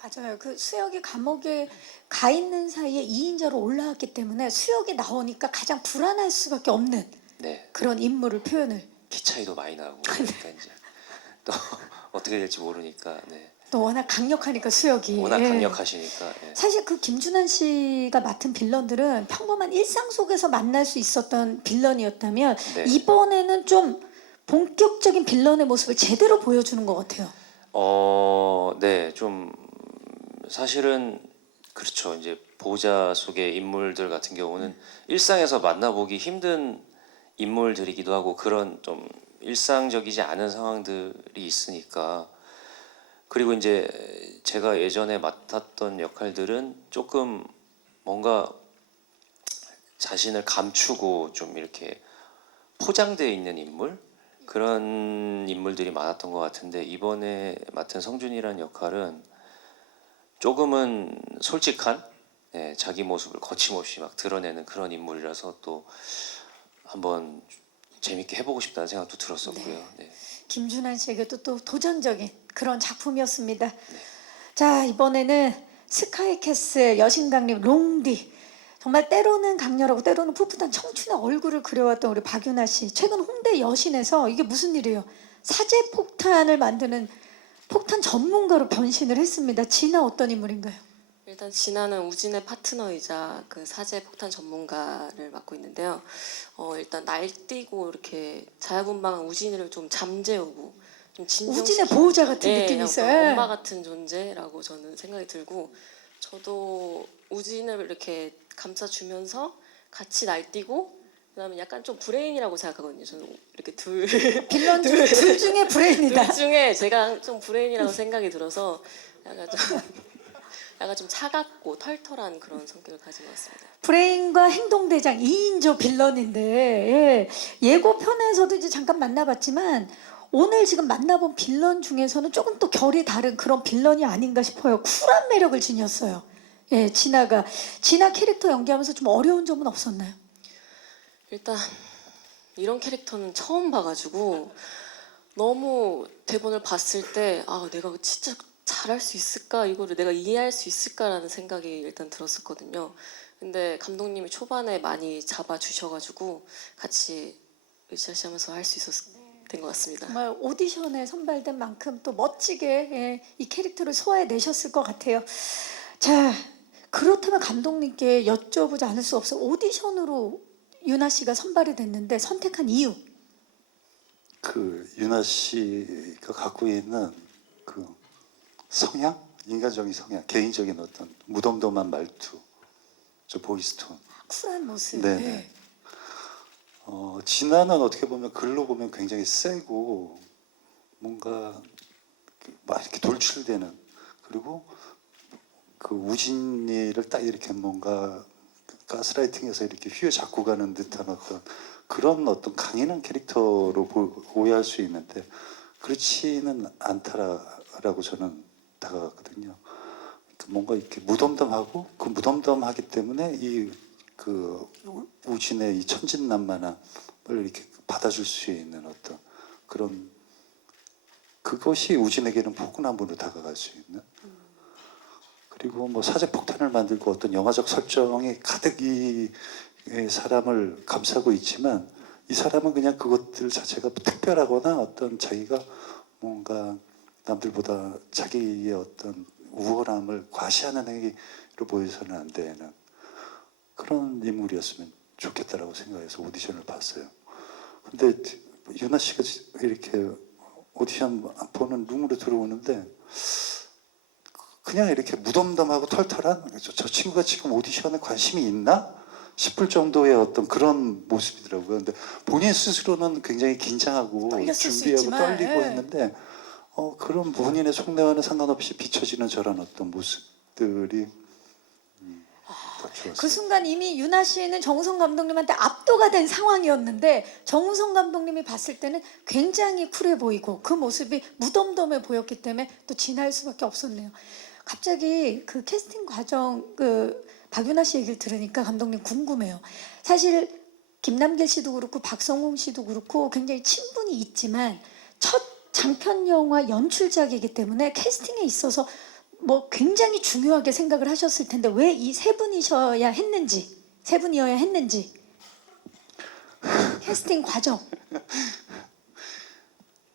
맞아요. 그 수역이 감옥에 가 있는 사이에 2인자로 올라왔기 때문에 수역이 나오니까 가장 불안할 수밖에 없는 네. 그런 인물을 표현을. 키 차이도 많이 나고 그러니까 이제 또 어떻게 될지 모르니까 또 워낙 강력하니까 수역이. 워낙 예. 강력하시니까 사실 그 김준환 씨가 맡은 빌런들은 평범한 일상 속에서 만날 수 있었던 빌런이었다면 네. 이번에는 좀 본격적인 빌런의 모습을 제대로 보여주는 것 같아요. 네, 좀 사실은 그렇죠. 이제 보호자 속의 인물들 같은 경우는 일상에서 만나보기 힘든 인물들이기도 하고 그런 좀 일상적이지 않은 상황들이 있으니까. 그리고 이제 제가 예전에 맡았던 역할들은 조금 뭔가 자신을 감추고 좀 이렇게 포장되어 있는 인물, 그런 인물들이 많았던 것 같은데 이번에 맡은 성준이라는 역할은 조금은 솔직한 자기 모습을 거침없이 막 드러내는 그런 인물이라서 또 한번 재밌게 해보고 싶다는 생각도 들었었고요. 네. 김준환 씨에게도 또 도전적인 그런 작품이었습니다. 자, 이번에는 스카이캐슬 여신강림 롱디. 정말 때로는 강렬하고 때로는 풋풋한 청춘의 얼굴을 그려왔던 우리 박유나 씨. 최근 홍대 여신에서 이게 무슨 일이에요? 사제 폭탄을 만드는 폭탄 전문가로 변신을 했습니다. 진아 어떤 인물인가요? 일단 진아는 우진의 파트너이자 그 사제 폭탄 전문가를 맡고 있는데요. 일단 날뛰고 이렇게 자유분방한 우진이를 좀 잠재우고 좀 우진의 보호자 같은 느낌이 약간 있어요. 엄마 같은 존재라고 저는 생각이 들고, 저도 우진을 이렇게 감싸주면서 같이 날뛰고, 그다음에 약간 좀 브레인이라고 생각하거든요. 저는 이렇게 둘 빌런 둘 중에 브레인이다. 둘 중에 제가 좀 브레인이라고 생각이 들어서 약간 좀 차갑고 털털한 그런 성격을 가진 것 같습니다. 브레인과 행동대장 2인조 빌런인데 예고편에서도 이제 잠깐 만나봤지만 오늘 지금 만나본 빌런 중에서는 조금 또 결이 다른 그런 빌런이 아닌가 싶어요. 쿨한 매력을 지녔어요. 예, 진아 캐릭터 연기하면서 좀 어려운 점은 없었나요? 일단 이런 캐릭터는 처음 봐가지고 너무 대본을 봤을 때 내가 진짜 잘할 수 있을까, 이거를 내가 이해할 수 있을까라는 생각이 일단 들었었거든요. 근데 감독님이 초반에 많이 잡아주셔가지고 같이 으쌰으쌰하면서 할 수 있었던 것 같습니다. 정말 오디션에 선발된 만큼 또 멋지게 이 캐릭터를 소화해내셨을 것 같아요. 자, 그렇다면 감독님께 여쭤보지 않을 수 없어요. 오디션으로 유나 씨가 선발이 됐는데 선택한 이유. 그 유나 씨가 갖고 있는 그 성향, 인간적인 성향, 개인적인 어떤 무덤덤한 말투, 저 보이스톤. 쿨한 모습. 네네. 네. 진아는 어떻게 보면 글로 보면 굉장히 세고 뭔가 막 이렇게 돌출되는, 그리고 그 우진이를 딱 이렇게 뭔가 가스라이팅해서 이렇게 휘어잡고 가는 듯한 어떤 그런 어떤 강인한 캐릭터로 오해할 수 있는데 그렇지는 않다라고 저는 다가갔거든요. 뭔가 이렇게 무덤덤하고 그 무덤덤하기 때문에 이 그 우진의 이 천진난만함을 이렇게 받아줄 수 있는 어떤 그런, 그것이 우진에게는 포근함으로 다가갈 수 있는. 그리고 뭐 사제 폭탄을 만들고 어떤 영화적 설정이 가득 이 사람을 감싸고 있지만 이 사람은 그냥 그것들 자체가 특별하거나 어떤 자기가 뭔가 남들보다 자기의 어떤 우월함을 과시하는 행위로 보여서는 안 되는 그런 인물이었으면 좋겠다라고 생각해서 오디션을 봤어요. 근데 유나 씨가 이렇게 오디션 보는 룸으로 들어오는데 그냥 이렇게 무덤덤하고 털털한, 저 친구가 지금 오디션에 관심이 있나 싶을 정도의 어떤 그런 모습이더라고요. 근데 본인 스스로는 굉장히 긴장하고 떨렸을 수 준비하고 있지만, 떨리고 예. 했는데 그런 본인의 속내와는 상관없이 비춰지는 저런 어떤 모습들이 딱 좋았어요. 그 순간 이미 유나 씨는 정우성 감독님한테 압도가 된 상황이었는데 정우성 감독님이 봤을 때는 굉장히 쿨해 보이고 그 모습이 무덤덤해 보였기 때문에 또 진화할 수밖에 없었네요. 갑자기 그 캐스팅 과정 그 박유나 씨 얘기를 들으니까 감독님 궁금해요. 사실 김남길 씨도 그렇고 박성웅 씨도 그렇고 굉장히 친분이 있지만 첫 장편 영화 연출작이기 때문에 캐스팅에 있어서 뭐 굉장히 중요하게 생각을 하셨을 텐데 왜 이 세 분이어야 했는지 캐스팅 과정.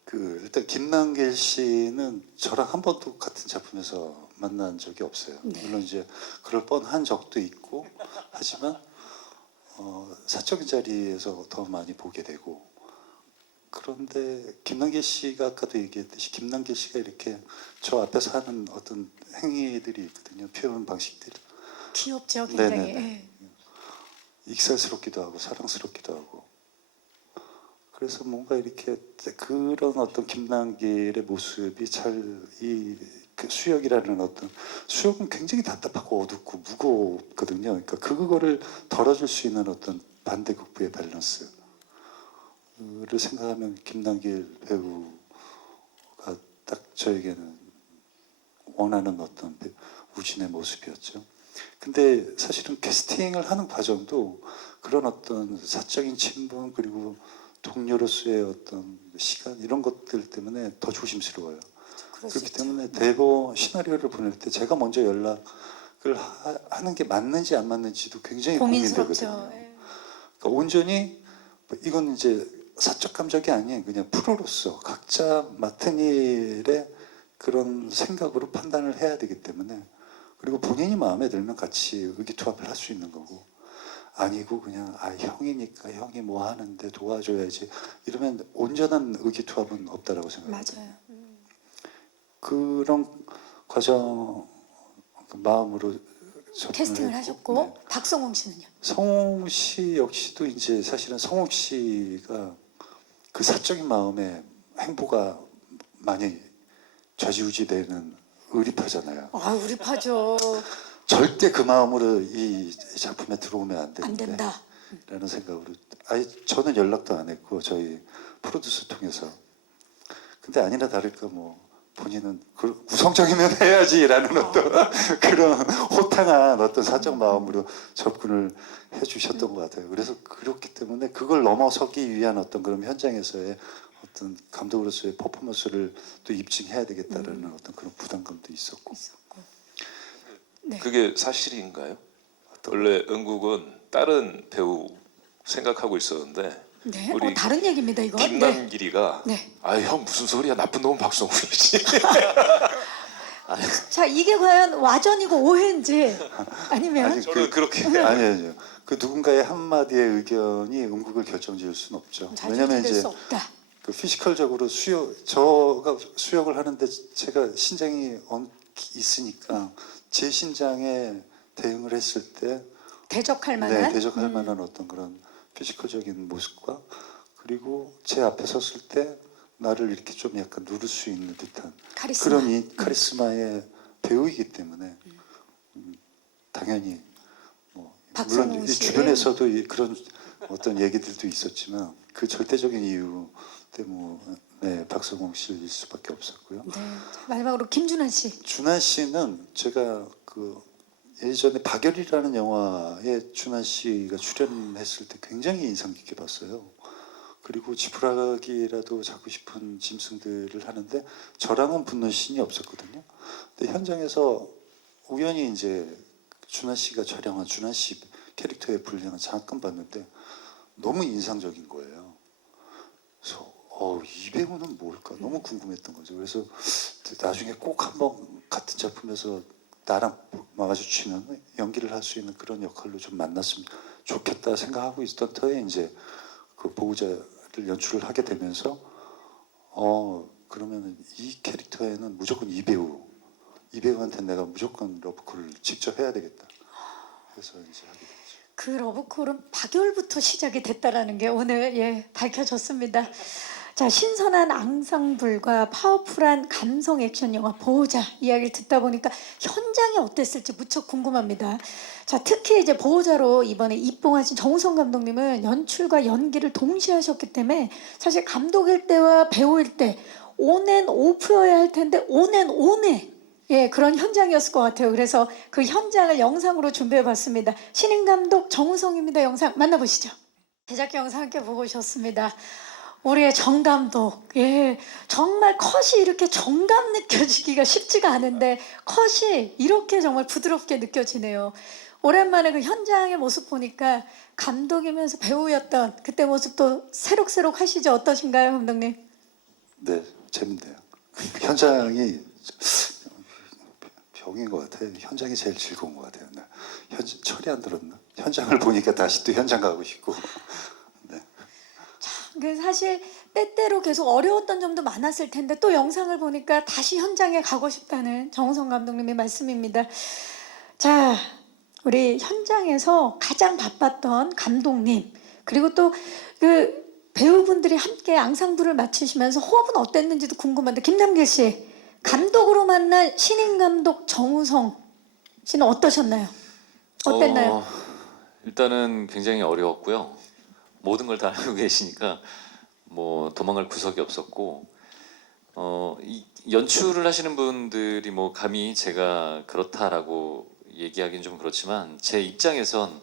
그 일단 김남길 씨는 저랑 한 번도 같은 작품에서 만난 적이 없어요. 네. 물론 이제 그럴 뻔한 적도 있고 하지만 사적인 자리에서 더 많이 보게 되고, 그런데 김남길 씨가 아까도 얘기했듯이 김남길 씨가 이렇게 저 앞에서 하는 어떤 행위들이 있거든요. 표현 방식들이 귀엽죠, 굉장히. 네네네. 예. 익살스럽기도 하고 사랑스럽기도 하고, 그래서 뭔가 이렇게 그런 어떤 김남길의 모습이 잘 그 수혁이라는 어떤, 수혁은 굉장히 답답하고 어둡고 무겁거든요. 그러니까 그거를 덜어줄 수 있는 어떤 반대급부의 밸런스를 생각하면 김남길 배우가 딱 저에게는 원하는 어떤 우진의 모습이었죠. 근데 사실은 캐스팅을 하는 과정도 그런 어떤 사적인 친분 그리고 동료로서의 어떤 시간 이런 것들 때문에 더 조심스러워요. 그럴 수 그렇기 있죠. 때문에 대본 시나리오를 보낼 때 제가 먼저 연락을 그걸 하는 게 맞는지 안 맞는지도 굉장히 고민되거든요. 고민스럽죠. 예. 그러니까 온전히 이건 이제 사적 감정이 아니에요. 그냥 프로로서 각자 맡은 일에 그런 생각으로 판단을 해야 되기 때문에, 그리고 본인이 마음에 들면 같이 의기투합을 할 수 있는 거고, 아니고 그냥 형이니까 형이 뭐 하는데 도와줘야지 이러면 온전한 의기투합은 없다라고 생각합니다. 맞아요. 그런 과정 그 마음으로 접근을 캐스팅을 했고, 하셨고 네. 박성웅 씨는요? 성웅 씨 역시도 이제 사실은 성웅 씨가 그 사적인 마음에 행보가 많이 좌지우지되는 의리파잖아요. 아, 우리 파죠. 절대 그 마음으로 이 작품에 들어오면 안 안 되는데 된다. 라는 생각으로 저는 연락도 안 했고 저희 프로듀서 통해서. 근데 아니나 다를까 뭐 본인은 우성적이면 해야지라는 어떤 그런 호탕한 어떤 사적 마음으로 접근을 해주셨던 것 같아요. 그래서 그렇기 때문에 그걸 넘어서기 위한 어떤 그런 현장에서의 어떤 감독으로서의 퍼포먼스를 또 입증해야 되겠다라는 어떤 그런 부담감도 있었고. 네. 그게 사실인가요? 원래 은국은 다른 배우 생각하고 있었는데 네. 우리 다른 얘기입니다, 이거. 네. 김남길이가 네. 아유 형 무슨 소리야, 나쁜 놈은 박성훈이지. 자, 이게 과연 와전이고 오해인지 아니면 아니, 저는 그렇게 아니요. 그 누군가의 한마디의 의견이 음극을 결정지을 수는 없죠. 왜냐하면 자주될 이제 수 없다. 그 피지컬적으로 저가 수역을 하는데 제가 신장이 있으니까 제 신장에 대응을 했을 때 대적할 만한 대적할 만한 어떤 그런 피지컬적인 모습과, 그리고 제 앞에 섰을 때 나를 이렇게 좀 약간 누를 수 있는 듯한 카리스마. 그런 이 카리스마의 배우이기 때문에 당연히 뭐 박성웅 물론 이 씨. 주변에서도 그런 어떤 얘기들도 있었지만 그 절대적인 이유 때문에 박성웅 씨일 수밖에 없었고요. 네. 자, 마지막으로 김준환 씨. 준하 씨는 제가 그 예전에 박열이라는 영화에 준하 씨가 출연했을 때 굉장히 인상 깊게 봤어요. 그리고 지푸라기라도 잡고 싶은 짐승들을 하는데 저랑은 붙는 씬이 없었거든요. 근데 현장에서 우연히 이제 준하 씨가 촬영한 준하 씨 캐릭터의 분량을 잠깐 봤는데 너무 인상적인 거예요. 그래서 이 배우는 뭘까 너무 궁금했던 거죠. 그래서 나중에 꼭 한번 같은 작품에서 나랑 마주치면 연기를 할 수 있는 그런 역할로 좀 만났으면 좋겠다 생각하고 있었던 터에 이제 그 보호자를 연출을 하게 되면서 그러면 이 캐릭터에는 무조건 이 배우한테 내가 무조건 러브콜을 직접 해야 되겠다. 그래서 이제 하게 됐죠. 그 러브콜은 박열부터 시작이 됐다라는 게 오늘 밝혀졌습니다. 자, 신선한 앙상블과 파워풀한 감성 액션 영화 보호자 이야기를 듣다 보니까 현장이 어땠을지 무척 궁금합니다. 자, 특히 이제 보호자로 이번에 입봉하신 정우성 감독님은 연출과 연기를 동시에 하셨기 때문에 사실 감독일 때와 배우일 때 온앤 오프여야 할 텐데 온앤 온에 그런 현장이었을 것 같아요. 그래서 그 현장을 영상으로 준비해봤습니다. 신인 감독 정우성입니다. 영상 만나보시죠. 제작기 영상 함께 보고 오셨습니다. 우리의 정 감독, 정말 컷이 이렇게 정감 느껴지기가 쉽지가 않은데 컷이 이렇게 정말 부드럽게 느껴지네요. 오랜만에 그 현장의 모습 보니까 감독이면서 배우였던 그때 모습도 새록새록 하시죠? 어떠신가요, 감독님? 네, 재밌네요. 현장이 병인 것 같아요. 현장이 제일 즐거운 것 같아요. 철이 안 들었나? 현장을 보니까 다시 또 현장 가고 싶고. 사실 때때로 계속 어려웠던 점도 많았을 텐데 또 영상을 보니까 다시 현장에 가고 싶다는 정우성 감독님의 말씀입니다. 자, 우리 현장에서 가장 바빴던 감독님, 그리고 또 그 배우분들이 함께 앙상블을 맡으시면서 호흡은 어땠는지도 궁금한데, 김남길 씨, 감독으로 만난 신인 감독 정우성 씨는 어떠셨나요? 어땠나요? 일단은 굉장히 어려웠고요. 모든 걸 다 알고 계시니까 뭐 도망갈 구석이 없었고, 이 연출을 하시는 분들이 뭐 감히 제가 그렇다라고 얘기하기는 좀 그렇지만 제 입장에선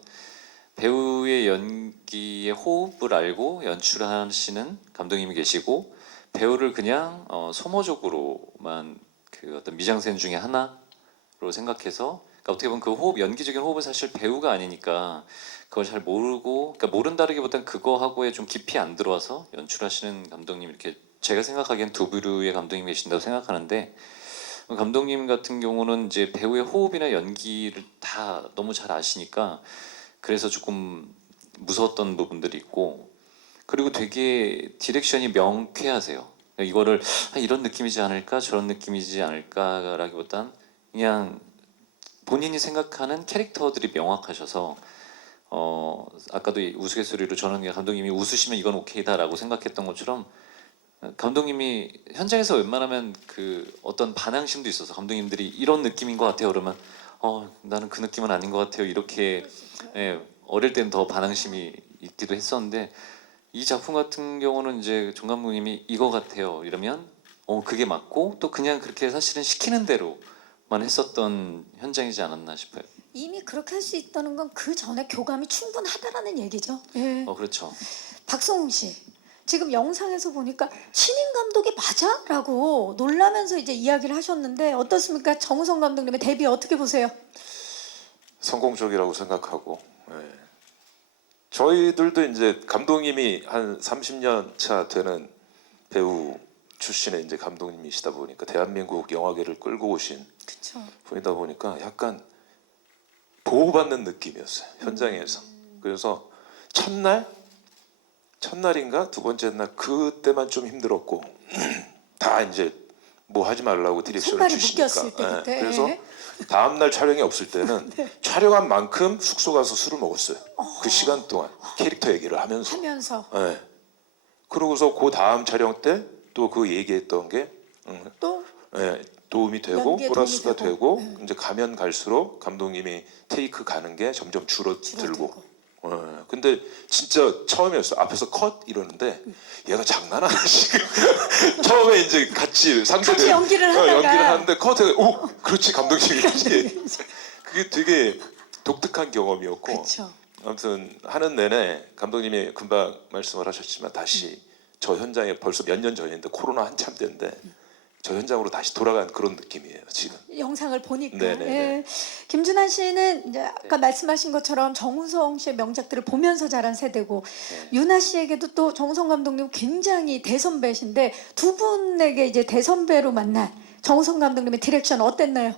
배우의 연기의 호흡을 알고 연출하시는 감독님이 계시고, 배우를 그냥 소모적으로만 그 어떤 미장센 중에 하나로 생각해서 그러니까 어떻게 보면 그 호흡, 연기적인 호흡은 사실 배우가 아니니까 그걸 잘 모르고, 그러니까 모른다기보단 그거하고에 좀 깊이 안 들어와서 연출하시는 감독님, 이렇게 제가 생각하기엔 두 부류의 감독님이 계신다고 생각하는데, 감독님 같은 경우는 이제 배우의 호흡이나 연기를 다 너무 잘 아시니까 그래서 조금 무서웠던 부분들이 있고, 그리고 되게 디렉션이 명쾌하세요. 이거를 이런 느낌이지 않을까, 저런 느낌이지 않을까라기보단 그냥 본인이 생각하는 캐릭터들이 명확하셔서 아까도 이 우스갯소리로 저는 그냥 감독님이 웃으시면 이건 오케이다라고 생각했던 것처럼, 감독님이 현장에서 웬만하면 그 어떤 반항심도 있어서 감독님들이 이런 느낌인 것 같아요 그러면 나는 그 느낌은 아닌 것 같아요 이렇게, 예, 어릴 때는 더 반항심이 있기도 했었는데, 이 작품 같은 경우는 이제 정 감독님이 이거 같아요 이러면 그게 맞고, 또 그냥 그렇게 사실은 시키는 대로만 했었던 현장이지 않았나 싶어요. 이미 그렇게 할 수 있다는 건 그 전에 교감이 충분하다라는 얘기죠. 예. 그렇죠. 박성웅 씨, 지금 영상에서 보니까 신인 감독이 맞아?라고 놀라면서 이제 이야기를 하셨는데 어떻습니까? 정우성 감독님의 데뷔 어떻게 보세요? 성공적이라고 생각하고, 예. 저희들도 이제 감독님이 한 30년 차 되는 배우 출신의 이제 감독님이시다 보니까 대한민국 영화계를 끌고 오신 그렇죠. 분이다 보니까 약간 보호받는 느낌이었어요 현장에서. 그래서 첫날인가 두 번째 날 그때만 좀 힘들었고 다 이제 뭐 하지 말라고 디렉션을 신발이 주시니까. 묶였을 때 그때. 그래서 다음 날 촬영이 없을 때는 촬영한 만큼 숙소 가서 술을 먹었어요. 그 시간 동안 캐릭터 얘기를 하면서. 예. 그러고서 그 다음 촬영 때 또 그 얘기했던 게 또 예, 도움이 되고 연기에 플러스가 도움이 되고 되고. 이제 가면 갈수록 감독님이 테이크 가는 게 점점 줄어들고. 근데 진짜 처음이었어. 앞에서 컷 이러는데 얘가 장난하나 지금. 처음에 이제 같이 같이 연기를 하다가 연기를 하는데 컷에 오 그렇지 감독님이 그게 되게 독특한 경험이었고. 그렇죠. 아무튼 하는 내내 감독님이 금방 말씀을 하셨지만 다시 저 현장에 벌써 몇 년 전인데 코로나 한참 때인데 저 현장으로 다시 돌아간 그런 느낌이에요 지금. 영상을 보니까. 네네네. 예. 김준환 씨는 이제 아까 말씀하신 것처럼 정우성 씨의 명작들을 보면서 자란 세대고, 유나 씨에게도 또 정우성 감독님 굉장히 대선배신데, 두 분에게 이제 대선배로 만난 정우성 감독님의 디렉션 어땠나요?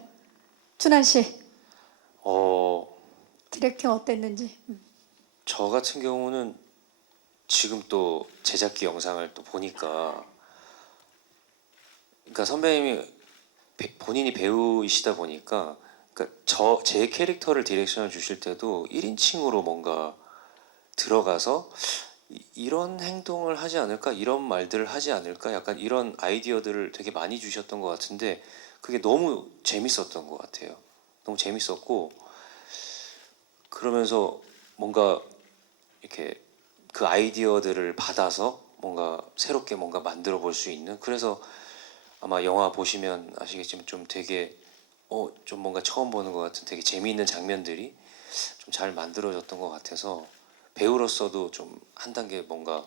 준환 씨 디렉팅 어땠는지. 저 같은 경우는 지금 또 제작기 영상을 또 보니까, 그러니까 선배님이 본인이 배우이시다 보니까, 그러니까 제 캐릭터를 디렉션을 주실 때도 1인칭으로 뭔가 들어가서 이런 행동을 하지 않을까, 이런 말들을 하지 않을까, 약간 이런 아이디어들을 되게 많이 주셨던 것 같은데, 그게 너무 재밌었던 것 같아요. 너무 재밌었고, 그러면서 뭔가 이렇게 그 아이디어들을 받아서 뭔가 새롭게 뭔가 만들어 볼 수 있는, 그래서 아마 영화 보시면 아시겠지만 좀 되게 좀 뭔가 처음 보는 것 같은 되게 재미있는 장면들이 좀 잘 만들어졌던 것 같아서, 배우로서도 좀 한 단계 뭔가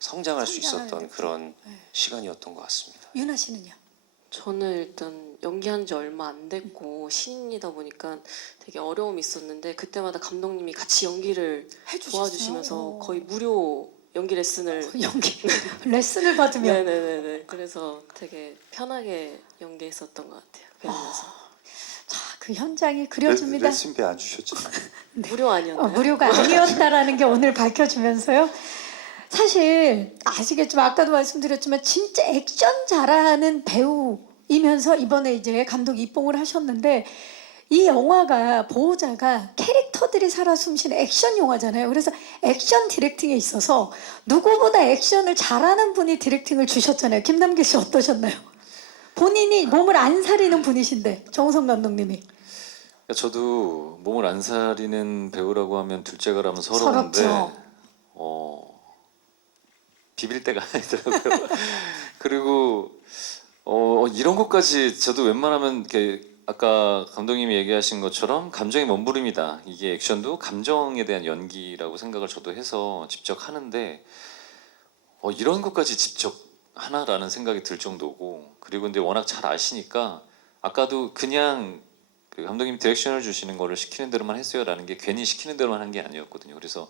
성장할 수 성장하는 있었던 느낌. 그런 네. 시간이었던 것 같습니다. 유나 씨는요? 저는 일단 연기한 지 얼마 안 됐고 신인이다 보니까 되게 어려움이 있었는데, 그때마다 감독님이 같이 연기를 해주셨어요? 도와주시면서 거의 무료 연기 레슨을 연기 레슨을 받으면. 네네네네. 그래서 되게 편하게 연기했었던 것 같아요 배우면서. 자, 그 현장이 그려집니다. 레슨비 안 주셨잖아요. 무료 아니었나요? 무료가 아니었다라는 게 오늘 밝혀지면서요. 사실 아시겠지만 아까도 말씀드렸지만 진짜 액션 잘하는 배우이면서 이번에 이제 감독 입봉을 하셨는데, 이 영화가 보호자가 캐릭터들이 살아 숨쉬는 액션 영화잖아요. 그래서 액션 디렉팅에 있어서 누구보다 액션을 잘하는 분이 디렉팅을 주셨잖아요. 김남길 씨 어떠셨나요? 본인이 몸을 안 사리는 분이신데 정우성 감독님이. 그러니까 저도 몸을 안 사리는 배우라고 하면 둘째가라면 서러운데 서럽죠. 비빌 때가 아니더라고요. 그리고 이런 것까지 저도 웬만하면 이렇게 아까 감독님이 얘기하신 것처럼 감정의 몸부림이다. 이게 액션도 감정에 대한 연기라고 생각을 저도 해서 직접 하는데 이런 것까지 직접 하나라는 생각이 들 정도고, 그리고 근데 워낙 잘 아시니까 아까도 그냥 그 감독님 디렉션을 주시는 거를 시키는 대로만 했어요라는 게 괜히 시키는 대로만 한 게 아니었거든요. 그래서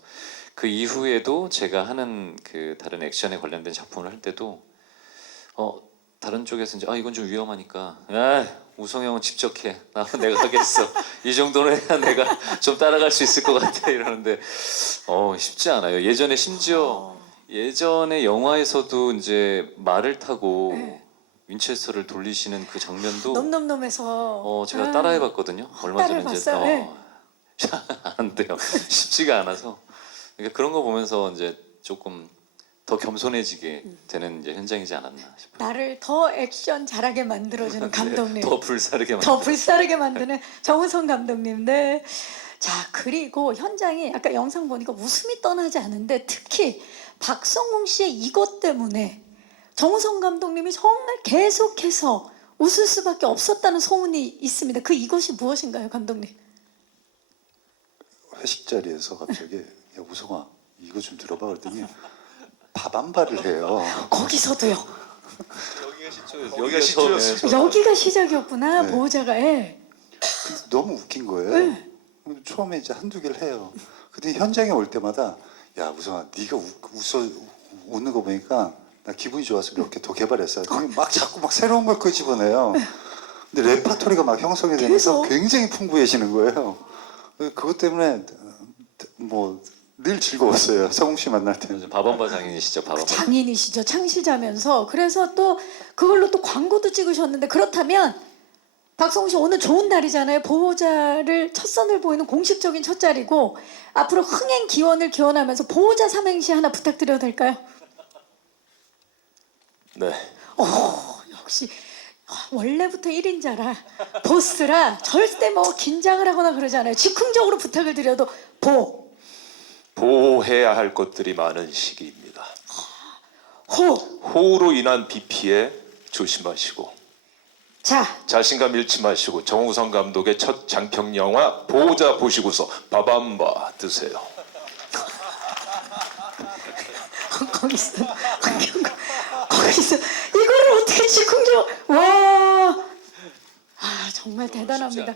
그 이후에도 제가 하는 그 다른 액션에 관련된 작품을 할 때도 다른 쪽에서 이제 이건 좀 위험하니까 우성 형은 직접 해. 내가 하겠어. 이 정도는 해야 내가 좀 따라갈 수 있을 것 같아 이러는데 쉽지 않아요. 예전에 심지어 예전에 영화에서도 이제 말을 타고 네. 윈체스터를 돌리시는 그 장면도 넘넘넘해서 제가 따라해봤거든요. 얼마 전에 이제 따라해봤어요? 네. 안 돼요. 쉽지가 않아서 그러니까 그런 거 보면서 이제 조금 더 겸손해지게 되는 이제 현장이지 않았나 싶어요. 나를 더 액션 잘하게 만들어주는 감독님. 더 불사르게 더 불사르게 만드는 정우성 감독님. 네. 자, 그리고 현장이 아까 영상 보니까 웃음이 떠나지 않은데 특히 박성웅 씨의 이것 때문에 정우성 감독님이 정말 계속해서 웃을 수밖에 없었다는 소문이 있습니다. 그 이것이 무엇인가요, 감독님? 회식 자리에서 갑자기 야 우성아 이거 좀 들어봐 그랬더니 밥안발을 해요. 거기서도요. 여기가 시초였어요. 여기가 시작이었구나. 네. 보호자가. 예. 근데 너무 웃긴 거예요. 네. 처음에 이제 한두 개를 해요. 근데 현장에 올 때마다 야 우성아 네가 웃는 거 보니까 나 기분이 좋아서 몇 개 더 개발했어요. 막 자꾸 막 새로운 걸 끄집어내요. 근데 레파토리가 막 형성이 되면서 계속? 굉장히 풍부해지는 거예요. 그것 때문에 뭐 늘 즐거웠어요. 성웅 씨 만날 때는. 밥안바 장인이시죠, 밥안바. 장인이시죠. 창시자면서. 그래서 또 그걸로 또 광고도 찍으셨는데 그렇다면 박성웅 씨 오늘 좋은 날이잖아요. 보호자를 첫 선을 보이는 공식적인 첫 자리고 앞으로 흥행 기원을 기원하면서 보호자 삼행시 하나 부탁드려도 될까요? 네. 역시 원래부터 1인자라 보스라 절대 뭐 긴장을 하거나 그러지 않아요. 즉흥적으로 부탁을 드려도 보호해야 할 것들이 많은 시기입니다. 호, 호우로 인한 비 피해 조심하시고 자, 자신감 잃지 마시고 정우성 감독의 첫 장편 영화 보호자 보시고서 밥안바 드세요. 거기서 이거를 어떻게 즉흥적 와, 정말 대단합니다.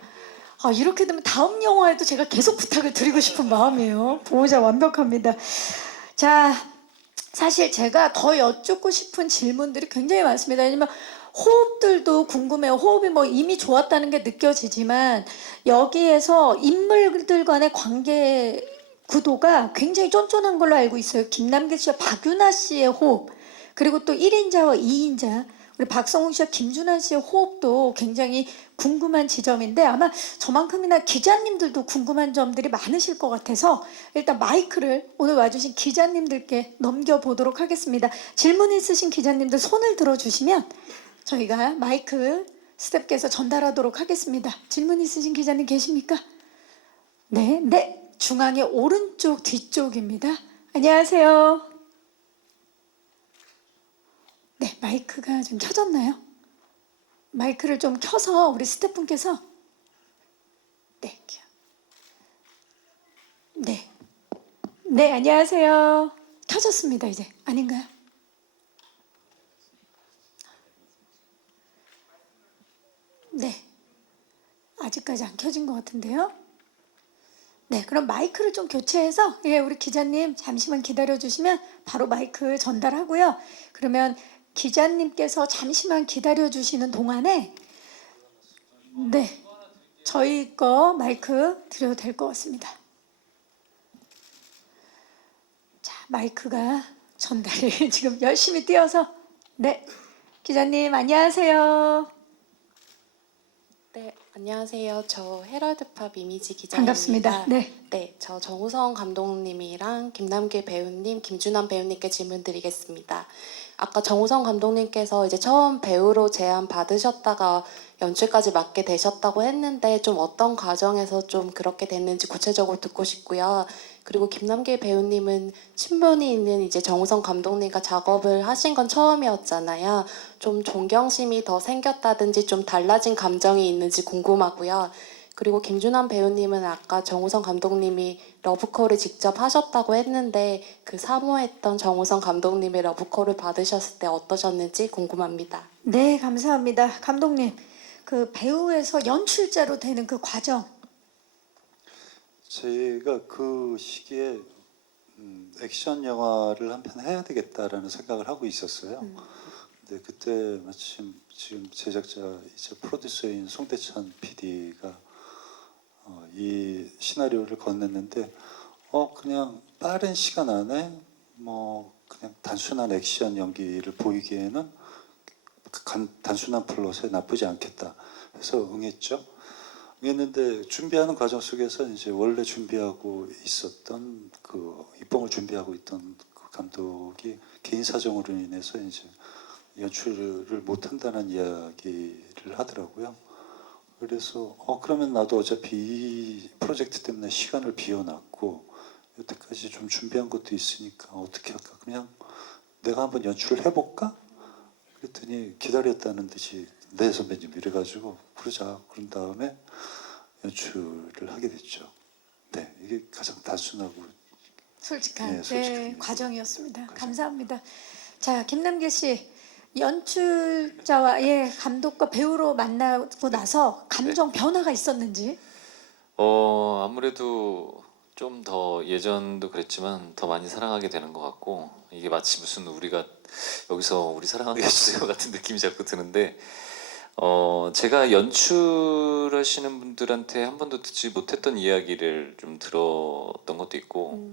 이렇게 되면 다음 영화에도 제가 계속 부탁을 드리고 싶은 마음이에요. 보호자 완벽합니다. 자, 사실 제가 더 여쭙고 싶은 질문들이 굉장히 많습니다. 왜냐면 호흡들도 궁금해요. 호흡이 뭐 이미 좋았다는 게 느껴지지만 여기에서 인물들 간의 관계 구도가 굉장히 쫀쫀한 걸로 알고 있어요. 김남길 씨와 박윤아 씨의 호흡, 그리고 또 1인자와 2인자, 우리 박성웅 씨와 김준환 씨의 호흡도 굉장히 궁금한 지점인데 아마 저만큼이나 기자님들도 궁금한 점들이 많으실 것 같아서 일단 마이크를 오늘 와주신 기자님들께 넘겨보도록 하겠습니다. 질문 있으신 기자님들 손을 들어주시면 저희가 마이크 스태프께서 전달하도록 하겠습니다. 질문 있으신 기자님 계십니까? 네. 중앙의 오른쪽 뒤쪽입니다. 안녕하세요. 네, 마이크가 좀 켜졌나요? 마이크를 좀 켜서 우리 스태프분께서 네, 안녕하세요. 켜졌습니다. 이제 아닌가요? 네, 아직까지 안 켜진 것 같은데요. 네, 그럼 마이크를 좀 교체해서 우리 기자님 잠시만 기다려주시면 바로 마이크 전달하고요. 그러면 기자님께서 잠시만 기다려주시는 동안에 네, 저희 거 마이크 드려도 될 것 같습니다. 자, 마이크가 전달이 지금 열심히 뛰어서 네, 기자님 안녕하세요. 네, 안녕하세요. 저 헤럴드팝 이미지 기자입니다. 반갑습니다. 네. 저 정우성 감독님이랑 김남길 배우님, 김준환 배우님께 질문 드리겠습니다. 아까 정우성 감독님께서 이제 처음 배우로 제안 받으셨다가 연출까지 맡게 되셨다고 했는데 좀 어떤 과정에서 좀 그렇게 됐는지 구체적으로 듣고 싶고요. 그리고 김남길 배우님은 친분이 있는 이제 정우성 감독님과 작업을 하신 건 처음이었잖아요. 좀 존경심이 더 생겼다든지 좀 달라진 감정이 있는지 궁금하고요. 그리고 김준환 배우님은 아까 정우성 감독님이 러브콜을 직접 하셨다고 했는데 그 사모했던 정우성 감독님의 러브콜을 받으셨을 때 어떠셨는지 궁금합니다. 네, 감사합니다. 감독님, 그 배우에서 연출자로 되는 그 과정. 제가 그 시기에 액션 영화를 한 편 해야 되겠다라는 생각을 하고 있었어요. 근데 그때 마침 지금 제작자이자 프로듀서인 송대찬 PD가 이 시나리오를 건넸는데 그냥 빠른 시간 안에 뭐 그냥 단순한 액션 연기를 보이기에는 단순한 플롯에 나쁘지 않겠다. 해서 응했죠. 응했는데 준비하는 과정 속에서 이제 원래 준비하고 있었던 그 입봉을 준비하고 있던 그 감독이 개인 사정으로 인해서 이제 연출을 못 한다는 이야기를 하더라고요. 그래서 그러면 나도 어차피 이 프로젝트 때문에 시간을 비워놨고 여태까지 좀 준비한 것도 있으니까 어떻게 할까? 그냥 내가 한번 연출을 해볼까? 그랬더니 기다렸다는 듯이 네 선배님 이래가지고 그러자. 그런 다음에 연출을 하게 됐죠. 네, 이게 가장 단순하고 솔직한 네, 솔직한 과정이었습니다. 과정. 감사합니다. 자, 김남길 씨. 연출자와 감독과 배우로 만나고 나서 감정 변화가 있었는지. 아무래도 좀 더 예전도 그랬지만 더 많이 사랑하게 되는 것 같고 이게 마치 무슨 우리가 여기서 우리 사랑하게 해주세요 같은 느낌이 자꾸 드는데 제가 연출하시는 분들한테 한 번도 듣지 못했던 이야기를 좀 들었던 것도 있고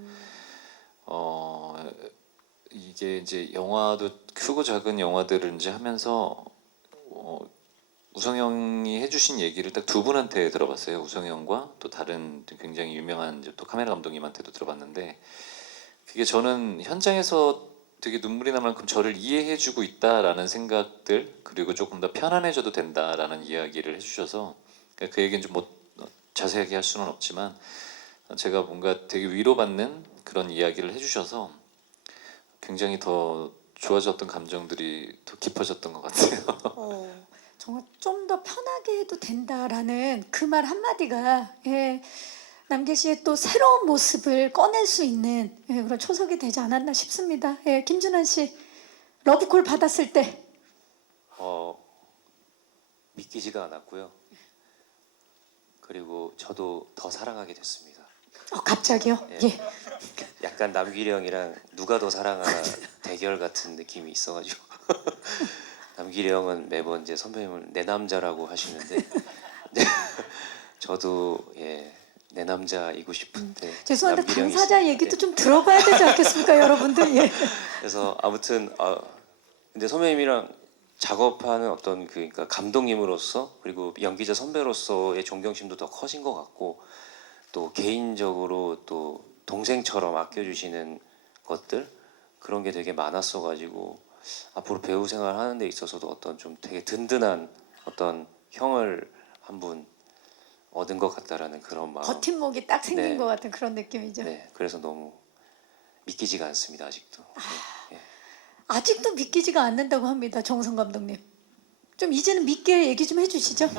이게 이제 영화도 크고 작은 영화들을 이제 하면서 우성형이 해주신 얘기를 딱 두 분한테 들어봤어요. 우성형과 또 다른 굉장히 유명한 이제 또 카메라 감독님한테도 들어봤는데 그게 저는 현장에서 되게 눈물이 날 만큼 저를 이해해주고 있다라는 생각들 그리고 조금 더 편안해져도 된다라는 이야기를 해주셔서 그 얘기는 좀 자세하게 할 수는 없지만 제가 뭔가 되게 위로받는 그런 이야기를 해주셔서 굉장히 더 좋아졌던 감정들이 더 깊어졌던 것 같아요. 정말 좀 더 편하게 해도 된다라는 그 말 한마디가 남길 씨의 또 새로운 모습을 꺼낼 수 있는 그런 초석이 되지 않았나 싶습니다. 김준환 씨 러브콜 받았을 때 믿기지가 않았고요. 그리고 저도 더 사랑하게 됐습니다. 갑자기요? 예. 약간 남길이 형이랑 누가 더 사랑하나 대결 같은 느낌이 있어가지고 남길이 형은 매번 이제 선배님을 내 남자라고 하시는데 저도 내 남자이고 싶은데 죄송한데 남길이 형이 당사자 있으니까. 얘기도 좀 들어봐야 되지 않겠습니까, 여러분들? 그래서 아무튼 근데 선배님이랑 작업하는 어떤 그러니까 감독님으로서 그리고 연기자 선배로서의 존경심도 더 커진 것 같고 또 개인적으로 또 동생처럼 아껴주시는 것들 그런 게 되게 많았어가지고 앞으로 배우 생활 하는 데 있어서도 어떤 좀 되게 든든한 어떤 형을 한 분 얻은 것 같다라는 그런 마음. 버팀목이 딱 생긴 네. 것 같은 그런 느낌이죠. 네, 그래서 너무 믿기지가 않습니다 아직도. 네. 아직도 믿기지가 않는다고 합니다, 정우성 감독님. 좀 이제는 믿게 얘기 좀 해주시죠.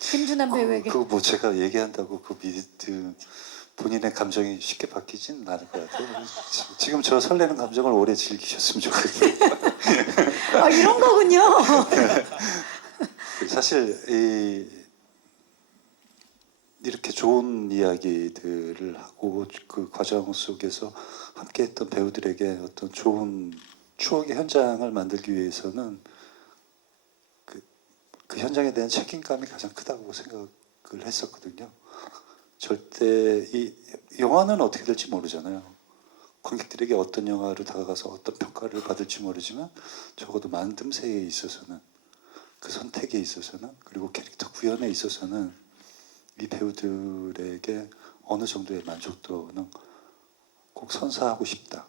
김준환 배우에게. 뭐 제가 얘기한다고 그 믿음 본인의 감정이 쉽게 바뀌진 않을 것 같아요. 지금 저 설레는 감정을 오래 즐기셨으면 좋겠어요. 이런 거군요. 사실 이렇게 좋은 이야기들을 하고 그 과정 속에서 함께했던 배우들에게 어떤 좋은 추억의 현장을 만들기 위해서는 그 현장에 대한 책임감이 가장 크다고 생각을 했었거든요. 절대 이 영화는 어떻게 될지 모르잖아요. 관객들에게 어떤 영화로 다가가서 어떤 평가를 받을지 모르지만 적어도 만듦새에 있어서는 그 선택에 있어서는 그리고 캐릭터 구현에 있어서는 이 배우들에게 어느 정도의 만족도는 꼭 선사하고 싶다.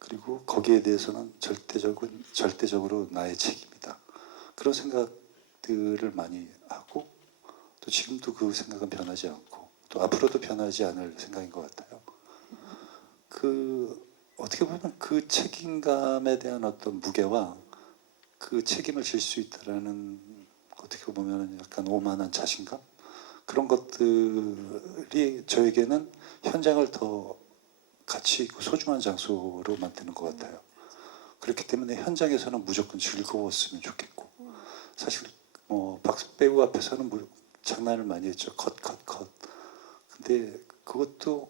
그리고 거기에 대해서는 절대적으로 나의 책임이다. 그런 생각들을 많이 하고 또 지금도 그 생각은 변하지 않고 또 앞으로도 변하지 않을 생각인 것 같아요. 어떻게 보면 그 책임감에 대한 어떤 무게와 그 책임을 질 수 있다라는 어떻게 보면 약간 오만한 자신감 그런 것들이 저에게는 현장을 더 가치 있고 소중한 장소로 만드는 것 같아요. 그렇기 때문에 현장에서는 무조건 즐거웠으면 좋겠고 사실 박 배우 앞에서는 뭐 장난을 많이 했죠. 컷. 근데 그것도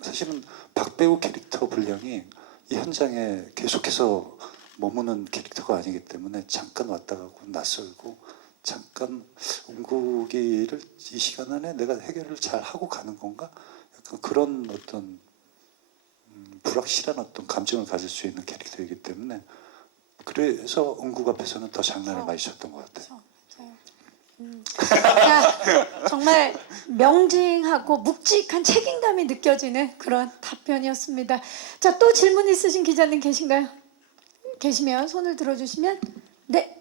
사실은 박 배우 캐릭터 분량이 이 현장에 계속해서 머무는 캐릭터가 아니기 때문에 잠깐 왔다 가고 낯설고 잠깐 옹국이를 이 시간 안에 내가 해결을 잘 하고 가는 건가? 약간 그런 어떤 불확실한 어떤 감정을 가질 수 있는 캐릭터이기 때문에 그래서 옹국 앞에서는 더 장난을 많이 쳤던 것 같아요. 자, 정말 명징하고 묵직한 책임감이 느껴지는 그런 답변이었습니다. 자, 또 질문 있으신 기자님 계신가요? 계시면 손을 들어주시면 네.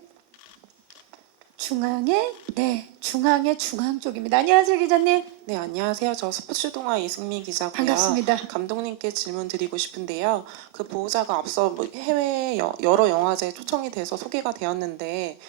중앙의 중앙 쪽입니다. 안녕하세요, 기자님. 네, 안녕하세요. 저 스포츠 동아 이승미 기자고요. 반갑습니다. 감독님께 질문 드리고 싶은데요. 그 보호자가 앞서 뭐 해외 여러 영화제에 초청이 돼서 소개가 되었는데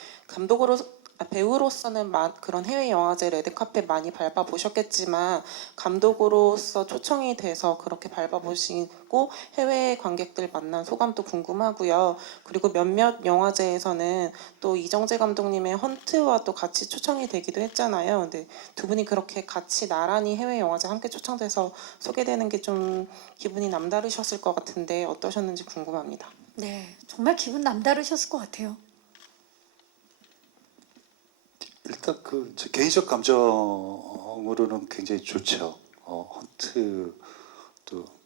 배우로서는 그런 해외 영화제 레드카펫 많이 밟아보셨겠지만 감독으로서 초청이 돼서 그렇게 밟아보시고 해외 관객들 만난 소감도 궁금하고요. 그리고 몇몇 영화제에서는 또 이정재 감독님의 헌트와 또 같이 초청이 되기도 했잖아요. 근데 두 분이 그렇게 같이 나란히 해외 영화제 함께 초청돼서 소개되는 게 좀 기분이 남다르셨을 것 같은데 어떠셨는지 궁금합니다. 네, 정말 기분 남다르셨을 것 같아요. 일단 제 개인적 감정으로는 굉장히 좋죠. 헌트도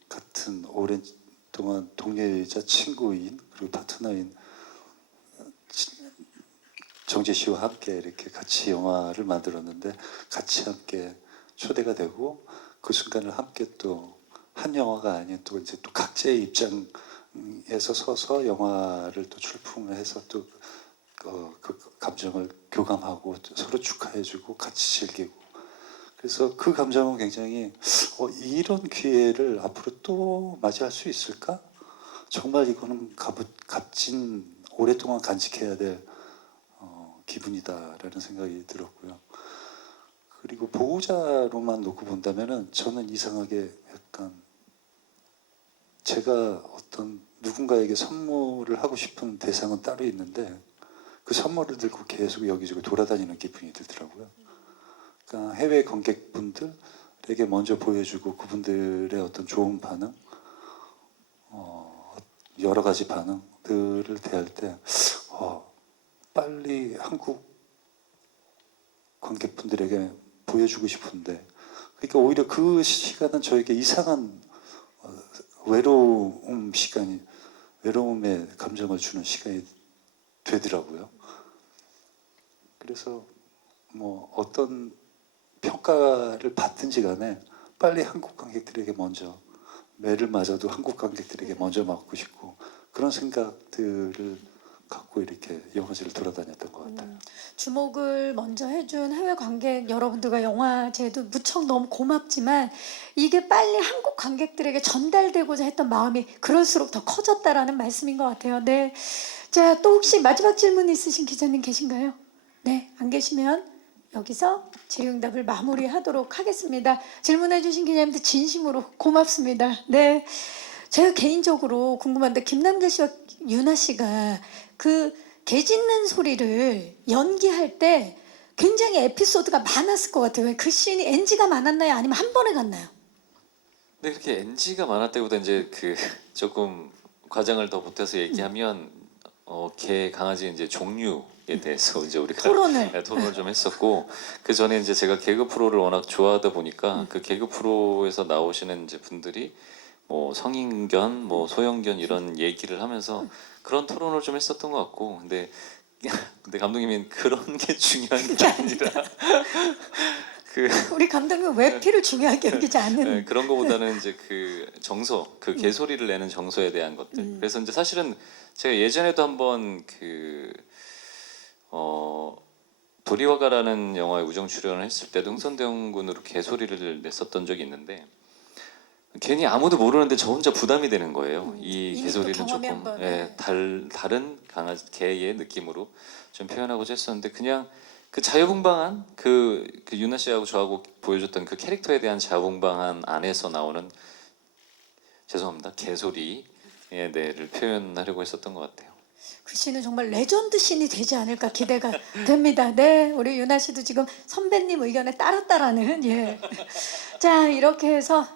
같은 오랜 동안 동료이자 친구인 그리고 파트너인 정재 씨와 함께 이렇게 같이 영화를 만들었는데 같이 함께 초대가 되고 그 순간을 함께 또 한 영화가 아닌 또 이제 또 각자의 입장에서 서서 영화를 또 출품을 해서 또 그 감정을 교감하고 서로 축하해주고 같이 즐기고 그래서 그 감정은 굉장히 이런 기회를 앞으로 또 맞이할 수 있을까? 정말 이거는 값진 오랫동안 간직해야 될 기분이다라는 생각이 들었고요. 그리고 보호자로만 놓고 본다면은 저는 이상하게 약간 제가 어떤 누군가에게 선물을 하고 싶은 대상은 따로 있는데 그 선물을 들고 계속 여기저기 돌아다니는 기분이 들더라고요. 그러니까 해외 관객분들에게 먼저 보여주고 그분들의 어떤 좋은 반응, 여러 가지 반응들을 대할 때 빨리 한국 관객분들에게 보여주고 싶은데 그러니까 오히려 그 시간은 저에게 이상한 외로움의 감정을 주는 시간이 되더라고요. 그래서 뭐 어떤 평가를 받든지 간에 빨리 한국 관객들에게 먼저 매를 맞아도 한국 관객들에게 먼저 맞고 싶고 그런 생각들을 갖고 이렇게 영화제를 돌아다녔던 것 같아요. 주목을 먼저 해준 해외 관객 여러분들과 영화제도 무척 너무 고맙지만 이게 빨리 한국 관객들에게 전달되고자 했던 마음이 그럴수록 더 커졌다라는 말씀인 것 같아요. 네. 자, 또 혹시 마지막 질문 있으신 기자님 계신가요? 네, 안 계시면 여기서 질의응답을 마무리하도록 하겠습니다. 질문해 주신 기자님들 진심으로 고맙습니다. 네. 제가 개인적으로 궁금한데 김남재 씨와 유나 씨가 그 개 짖는 소리를 연기할 때 굉장히 에피소드가 많았을 것 같아요. 그 씬이 NG가 많았나요? 아니면 한 번에 갔나요? 근데 그렇게 NG가 많았다기보다 이제 그 조금 과장을 더 보태서 얘기하면 개 강아지 이제 종류에 대해서 이제 우리가 토론을 좀 했었고 그 전에 이제 제가 개그 프로를 워낙 좋아하다 보니까 그 개그 프로에서 나오시는 이제 분들이 뭐 성인견, 뭐 소형견 이런 얘기를 하면서 그런 토론을 좀 했었던 것 같고 근데 감독님이 그런 게 중요한 게 아니라 우리 감독님 왜 피를 중요하게 여기지 않는 네, 그런 거보다는 이제 그 정서, 그 개소리를 내는 정서에 대한 것들. 그래서 이제 사실은 제가 예전에도 한번 도리와가라는 영화에 우정 출연을 했을 때도 흥선대원군으로 개소리를 냈었던 적이 있는데 괜히 아무도 모르는데 저 혼자 부담이 되는 거예요. 이 이미 개소리는 또 경험이 조금 한번, 예, 다른 강아지 개의 느낌으로 좀 표현하고자 했었는데 그냥 그 자유분방한 그 유나 씨하고 저하고 보여줬던 그 캐릭터에 대한 자유분방한 안에서 나오는 죄송합니다 개소리에 대해를 표현하려고 했었던 것 같아요. 그 씨는 정말 레전드 신이 되지 않을까 기대가 됩니다. 네, 우리 유나 씨도 지금 선배님 의견에 따랐다라는 예. 자, 이렇게 해서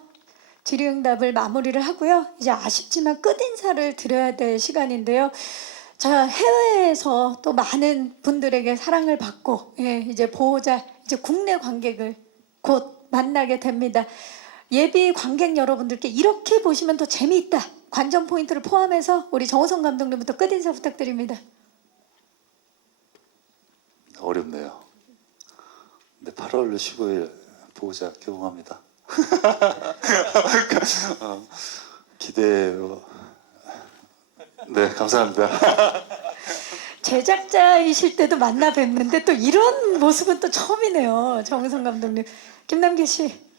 질의응답을 마무리를 하고요. 이제 아쉽지만 끝인사를 드려야 될 시간인데요. 자, 해외에서 또 많은 분들에게 사랑을 받고 예, 이제 보호자, 이제 국내 관객을 곧 만나게 됩니다. 예비 관객 여러분들께 이렇게 보시면 더 재미있다. 관전 포인트를 포함해서 우리 정우성 감독님부터 끝인사 부탁드립니다. 어렵네요. 네, 8월 15일 보호자 개봉합니다. 기대. 네, 감사합니다. 제작자이실 때도 만나 뵙는데 또 이런 모습은 또 처음이네요. 정우성 감독님. 김남길 씨.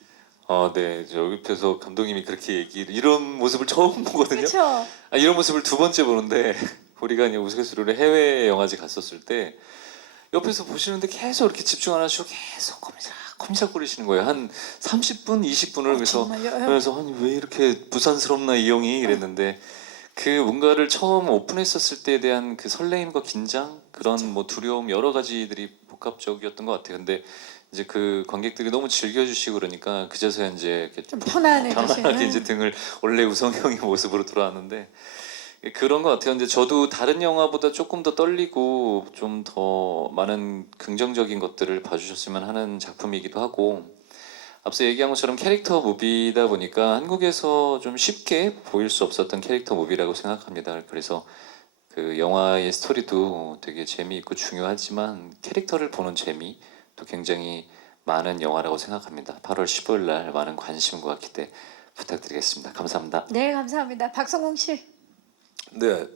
네, 저 옆에서 감독님이 그렇게 이런 모습을 처음 보거든요. 그렇죠. 이런 모습을 두 번째 보는데 우리가 이제 우스갯소리로 해외 영화제 갔었을 때 옆에서 보시는데 계속 이렇게 집중 안 하시고 계속 꼼지락거리시는 거예요. 한 30분, 20분을 그래서 정말요? 그래서 아니 왜 이렇게 부산스럽나 이 형이 이랬는데 그 뭔가를 처음 오픈했었을 때에 대한 그 설레임과 긴장 그런 뭐 두려움 여러 가지들이 복합적이었던 것 같아요. 근데 이제 그 관객들이 너무 즐겨주시고 그러니까 그제서야 이제 이렇게 좀 편안해지시네. 편안하게 이제 등을 원래 우성형의 모습으로 돌아왔는데 그런 것 같아요. 이제 저도 다른 영화보다 조금 더 떨리고 좀 더 많은 긍정적인 것들을 봐주셨으면 하는 작품이기도 하고 앞서 얘기한 것처럼 캐릭터 무비다 보니까 한국에서 좀 쉽게 보일 수 없었던 캐릭터 무비라고 생각합니다. 그래서 그 영화의 스토리도 되게 재미있고 중요하지만 캐릭터를 보는 재미 또 굉장히 많은 영화라고 생각합니다. 8월 15일 날 많은 관심과 기대 부탁드리겠습니다. 감사합니다. 네, 감사합니다. 박성웅 씨. 네,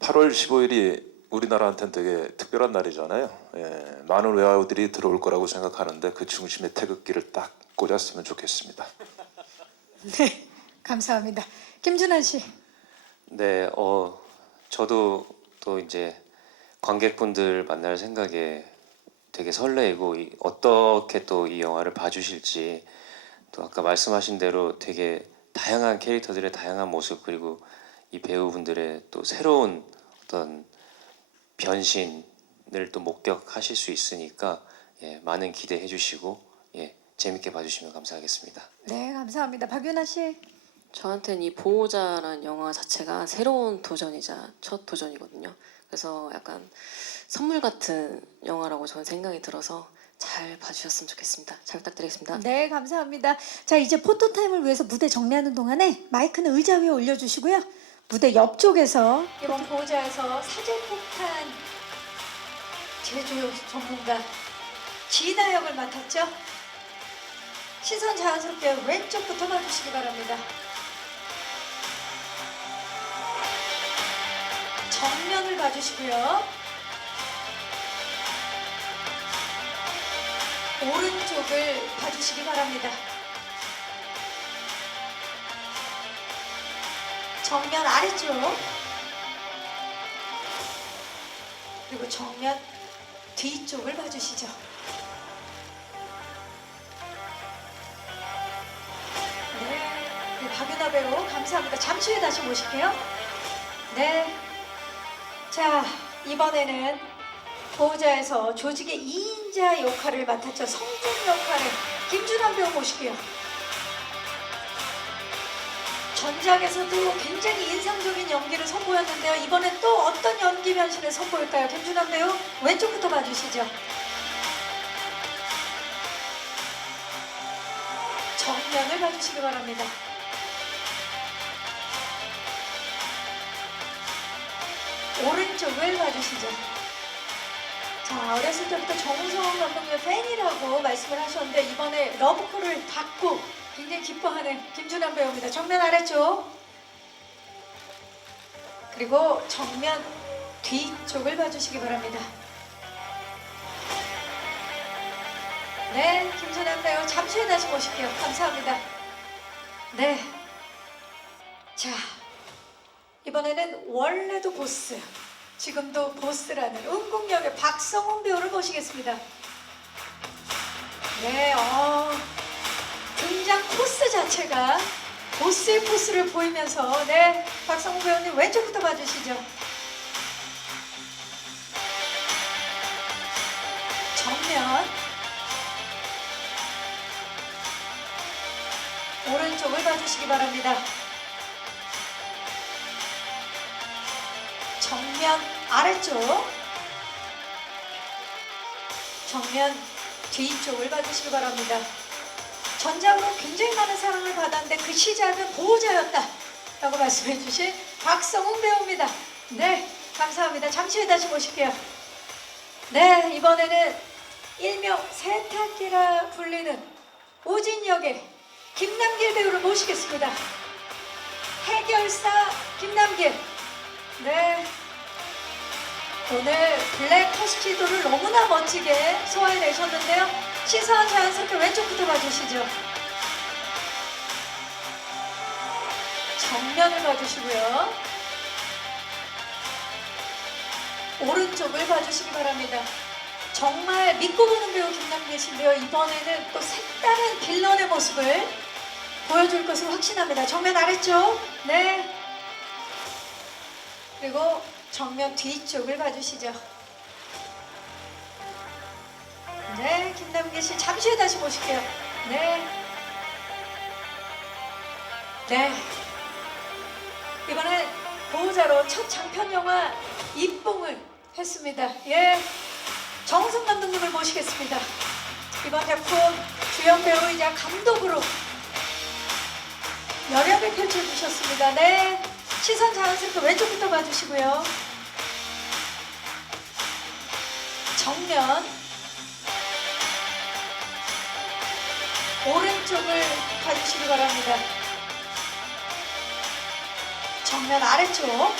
8월 15일이 우리나라한테는 되게 특별한 날이잖아요. 예, 많은 외화들이 들어올 거라고 생각하는데 그 중심에 태극기를 딱 꽂았으면 좋겠습니다. 네, 감사합니다. 김준환 씨. 네, 저도 또 이제 관객분들 만날 생각에 되게 설레이고 어떻게 또 이 영화를 봐주실지 또 아까 말씀하신 대로 되게 다양한 캐릭터들의 다양한 모습 그리고 이 배우분들의 또 새로운 어떤 변신을 또 목격하실 수 있으니까 예, 많은 기대해 주시고 예, 재밌게 봐주시면 감사하겠습니다. 네, 감사합니다. 박윤아 씨. 저한테는 이 보호자라는 영화 자체가 새로운 도전이자 첫 도전이거든요. 그래서 약간 선물 같은 영화라고 저는 생각이 들어서 잘 봐주셨으면 좋겠습니다. 잘 부탁드리겠습니다. 네, 감사합니다. 자, 이제 포토타임을 위해서 무대 정리하는 동안에 마이크는 의자 위에 올려주시고요. 무대 옆쪽에서 이번 보호자에서 사제폭탄 제조 전문가 지나 역을 맡았죠. 시선 자연스럽게 왼쪽부터 봐주시기 바랍니다. 정면을 봐주시고요. 오른쪽을 봐주시기 바랍니다. 정면 아래쪽 그리고 정면 뒤쪽을 봐주시죠. 네, 우리 박윤아 배우 감사합니다. 잠시 후에 다시 모실게요. 네, 자 이번에는 보호자에서 조직의 2인자 역할을 맡았죠. 성준 역할을 김준환 배우 모실게요. 전작에서도 굉장히 인상적인 연기를 선보였는데요. 이번엔 또 어떤 연기 변신을 선보일까요? 김준환 배우 왼쪽부터 봐주시죠. 정면을 봐주시기 바랍니다. 오른쪽을 봐주시죠. 자, 어렸을 때부터 정우성 감독님의 팬이라고 말씀을 하셨는데 이번에 러브콜을 받고 굉장히 기뻐하는 김준환 배우입니다. 정면 아래쪽 그리고 정면 뒤쪽을 봐주시기 바랍니다. 네, 김준환 배우 잠시 후에 다시 모실게요. 감사합니다. 네, 자 이번에는 원래도 보스 지금도 보스라는 은국역의 박성훈 배우를 모시겠습니다. 네, 등장 코스 자체가 보스의 포스를 보이면서 네, 박성훈 배우님 왼쪽부터 봐주시죠. 정면 오른쪽을 봐주시기 바랍니다. 정면 아래쪽 정면 뒤쪽을 봐주시기 바랍니다. 전작으로 굉장히 많은 사랑을 받았는데 그 시작은 보호자였다 라고 말씀해 주신 박성웅 배우입니다. 네, 감사합니다. 잠시 후에 다시 모실게요. 네, 이번에는 일명 세탁기라 불리는 오진 역의 김남길 배우를 모시겠습니다. 해결사 김남길. 네, 오늘 블랙 터스키도를 너무나 멋지게 소화해내셨는데요. 시선 자연스럽게 왼쪽부터 봐주시죠. 정면을 봐주시고요. 오른쪽을 봐주시기 바랍니다. 정말 믿고 보는 배우 김남길인데요. 이번에는 또 색다른 빌런의 모습을 보여줄 것을 확신합니다. 정면 아래쪽. 네. 그리고 정면 뒤쪽을 봐주시죠. 네, 김남길 씨 잠시 후에 다시 모실게요. 네. 네. 이번엔 보호자로 첫 장편 영화 입봉을 했습니다. 예. 정우성 감독님을 모시겠습니다. 이번 작품 주연 배우이자 감독으로 열약을 펼쳐주셨습니다. 네. 시선 자연스럽게 왼쪽부터 봐주시고요. 정면 오른쪽을 봐주시기 바랍니다. 정면 아래쪽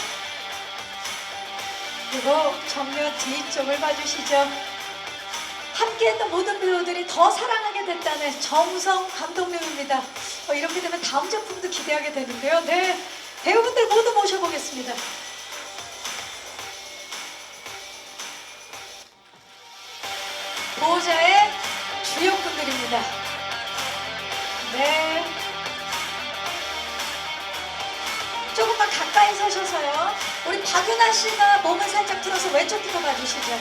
그리고 정면 뒤쪽을 봐주시죠. 함께했던 모든 배우들이 더 사랑하게 됐다는 정우성 감독님입니다. 이렇게 되면 다음 작품도 기대하게 되는데요. 네, 배우분들 모두 모셔보겠습니다. 보호자의 주역분들입니다. 네, 조금만 가까이 서셔서요. 우리 박윤아 씨가 몸을 살짝 틀어서 왼쪽부터 봐주시죠.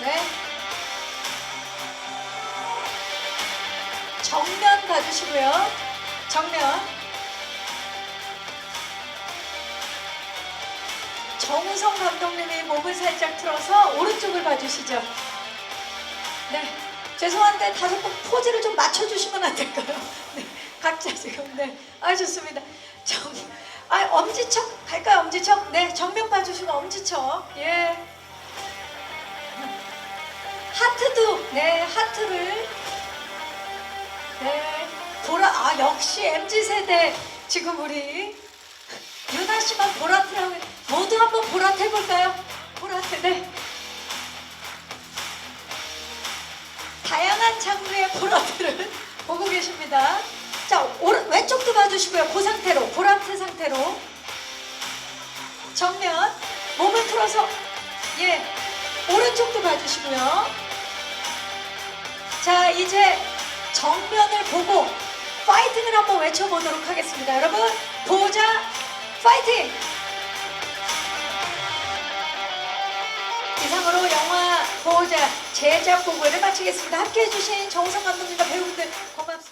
네. 정면 봐주시고요. 정면. 정우성 감독님이 몸을 살짝 틀어서 오른쪽을 봐주시죠. 네. 죄송한데 다섯 번 포즈를 좀 맞춰주시면 안 될까요? 네. 각자 지금. 네. 아, 좋습니다. 엄지척 갈까요? 엄지척? 네, 정면 봐주시고 엄지척. 예. 하트도, 네, 하트를. 네. 역시 MZ세대. 지금 우리 유나 씨만 보라트라고. 모두 한번 보라트 해볼까요? 보라트, 네. 다양한 장르의 보라트를 보고 계십니다. 자, 왼쪽도 봐주시고요. 그 상태로, 보라트 상태로. 정면, 몸을 틀어서, 예, 오른쪽도 봐주시고요. 자, 이제 정면을 보고 파이팅을 한번 외쳐보도록 하겠습니다. 여러분, 보호자 파이팅! 이상으로 영화 보호자 제작 보고를 마치겠습니다. 함께해 주신 정우성 감독님과 배우분들 고맙습니다.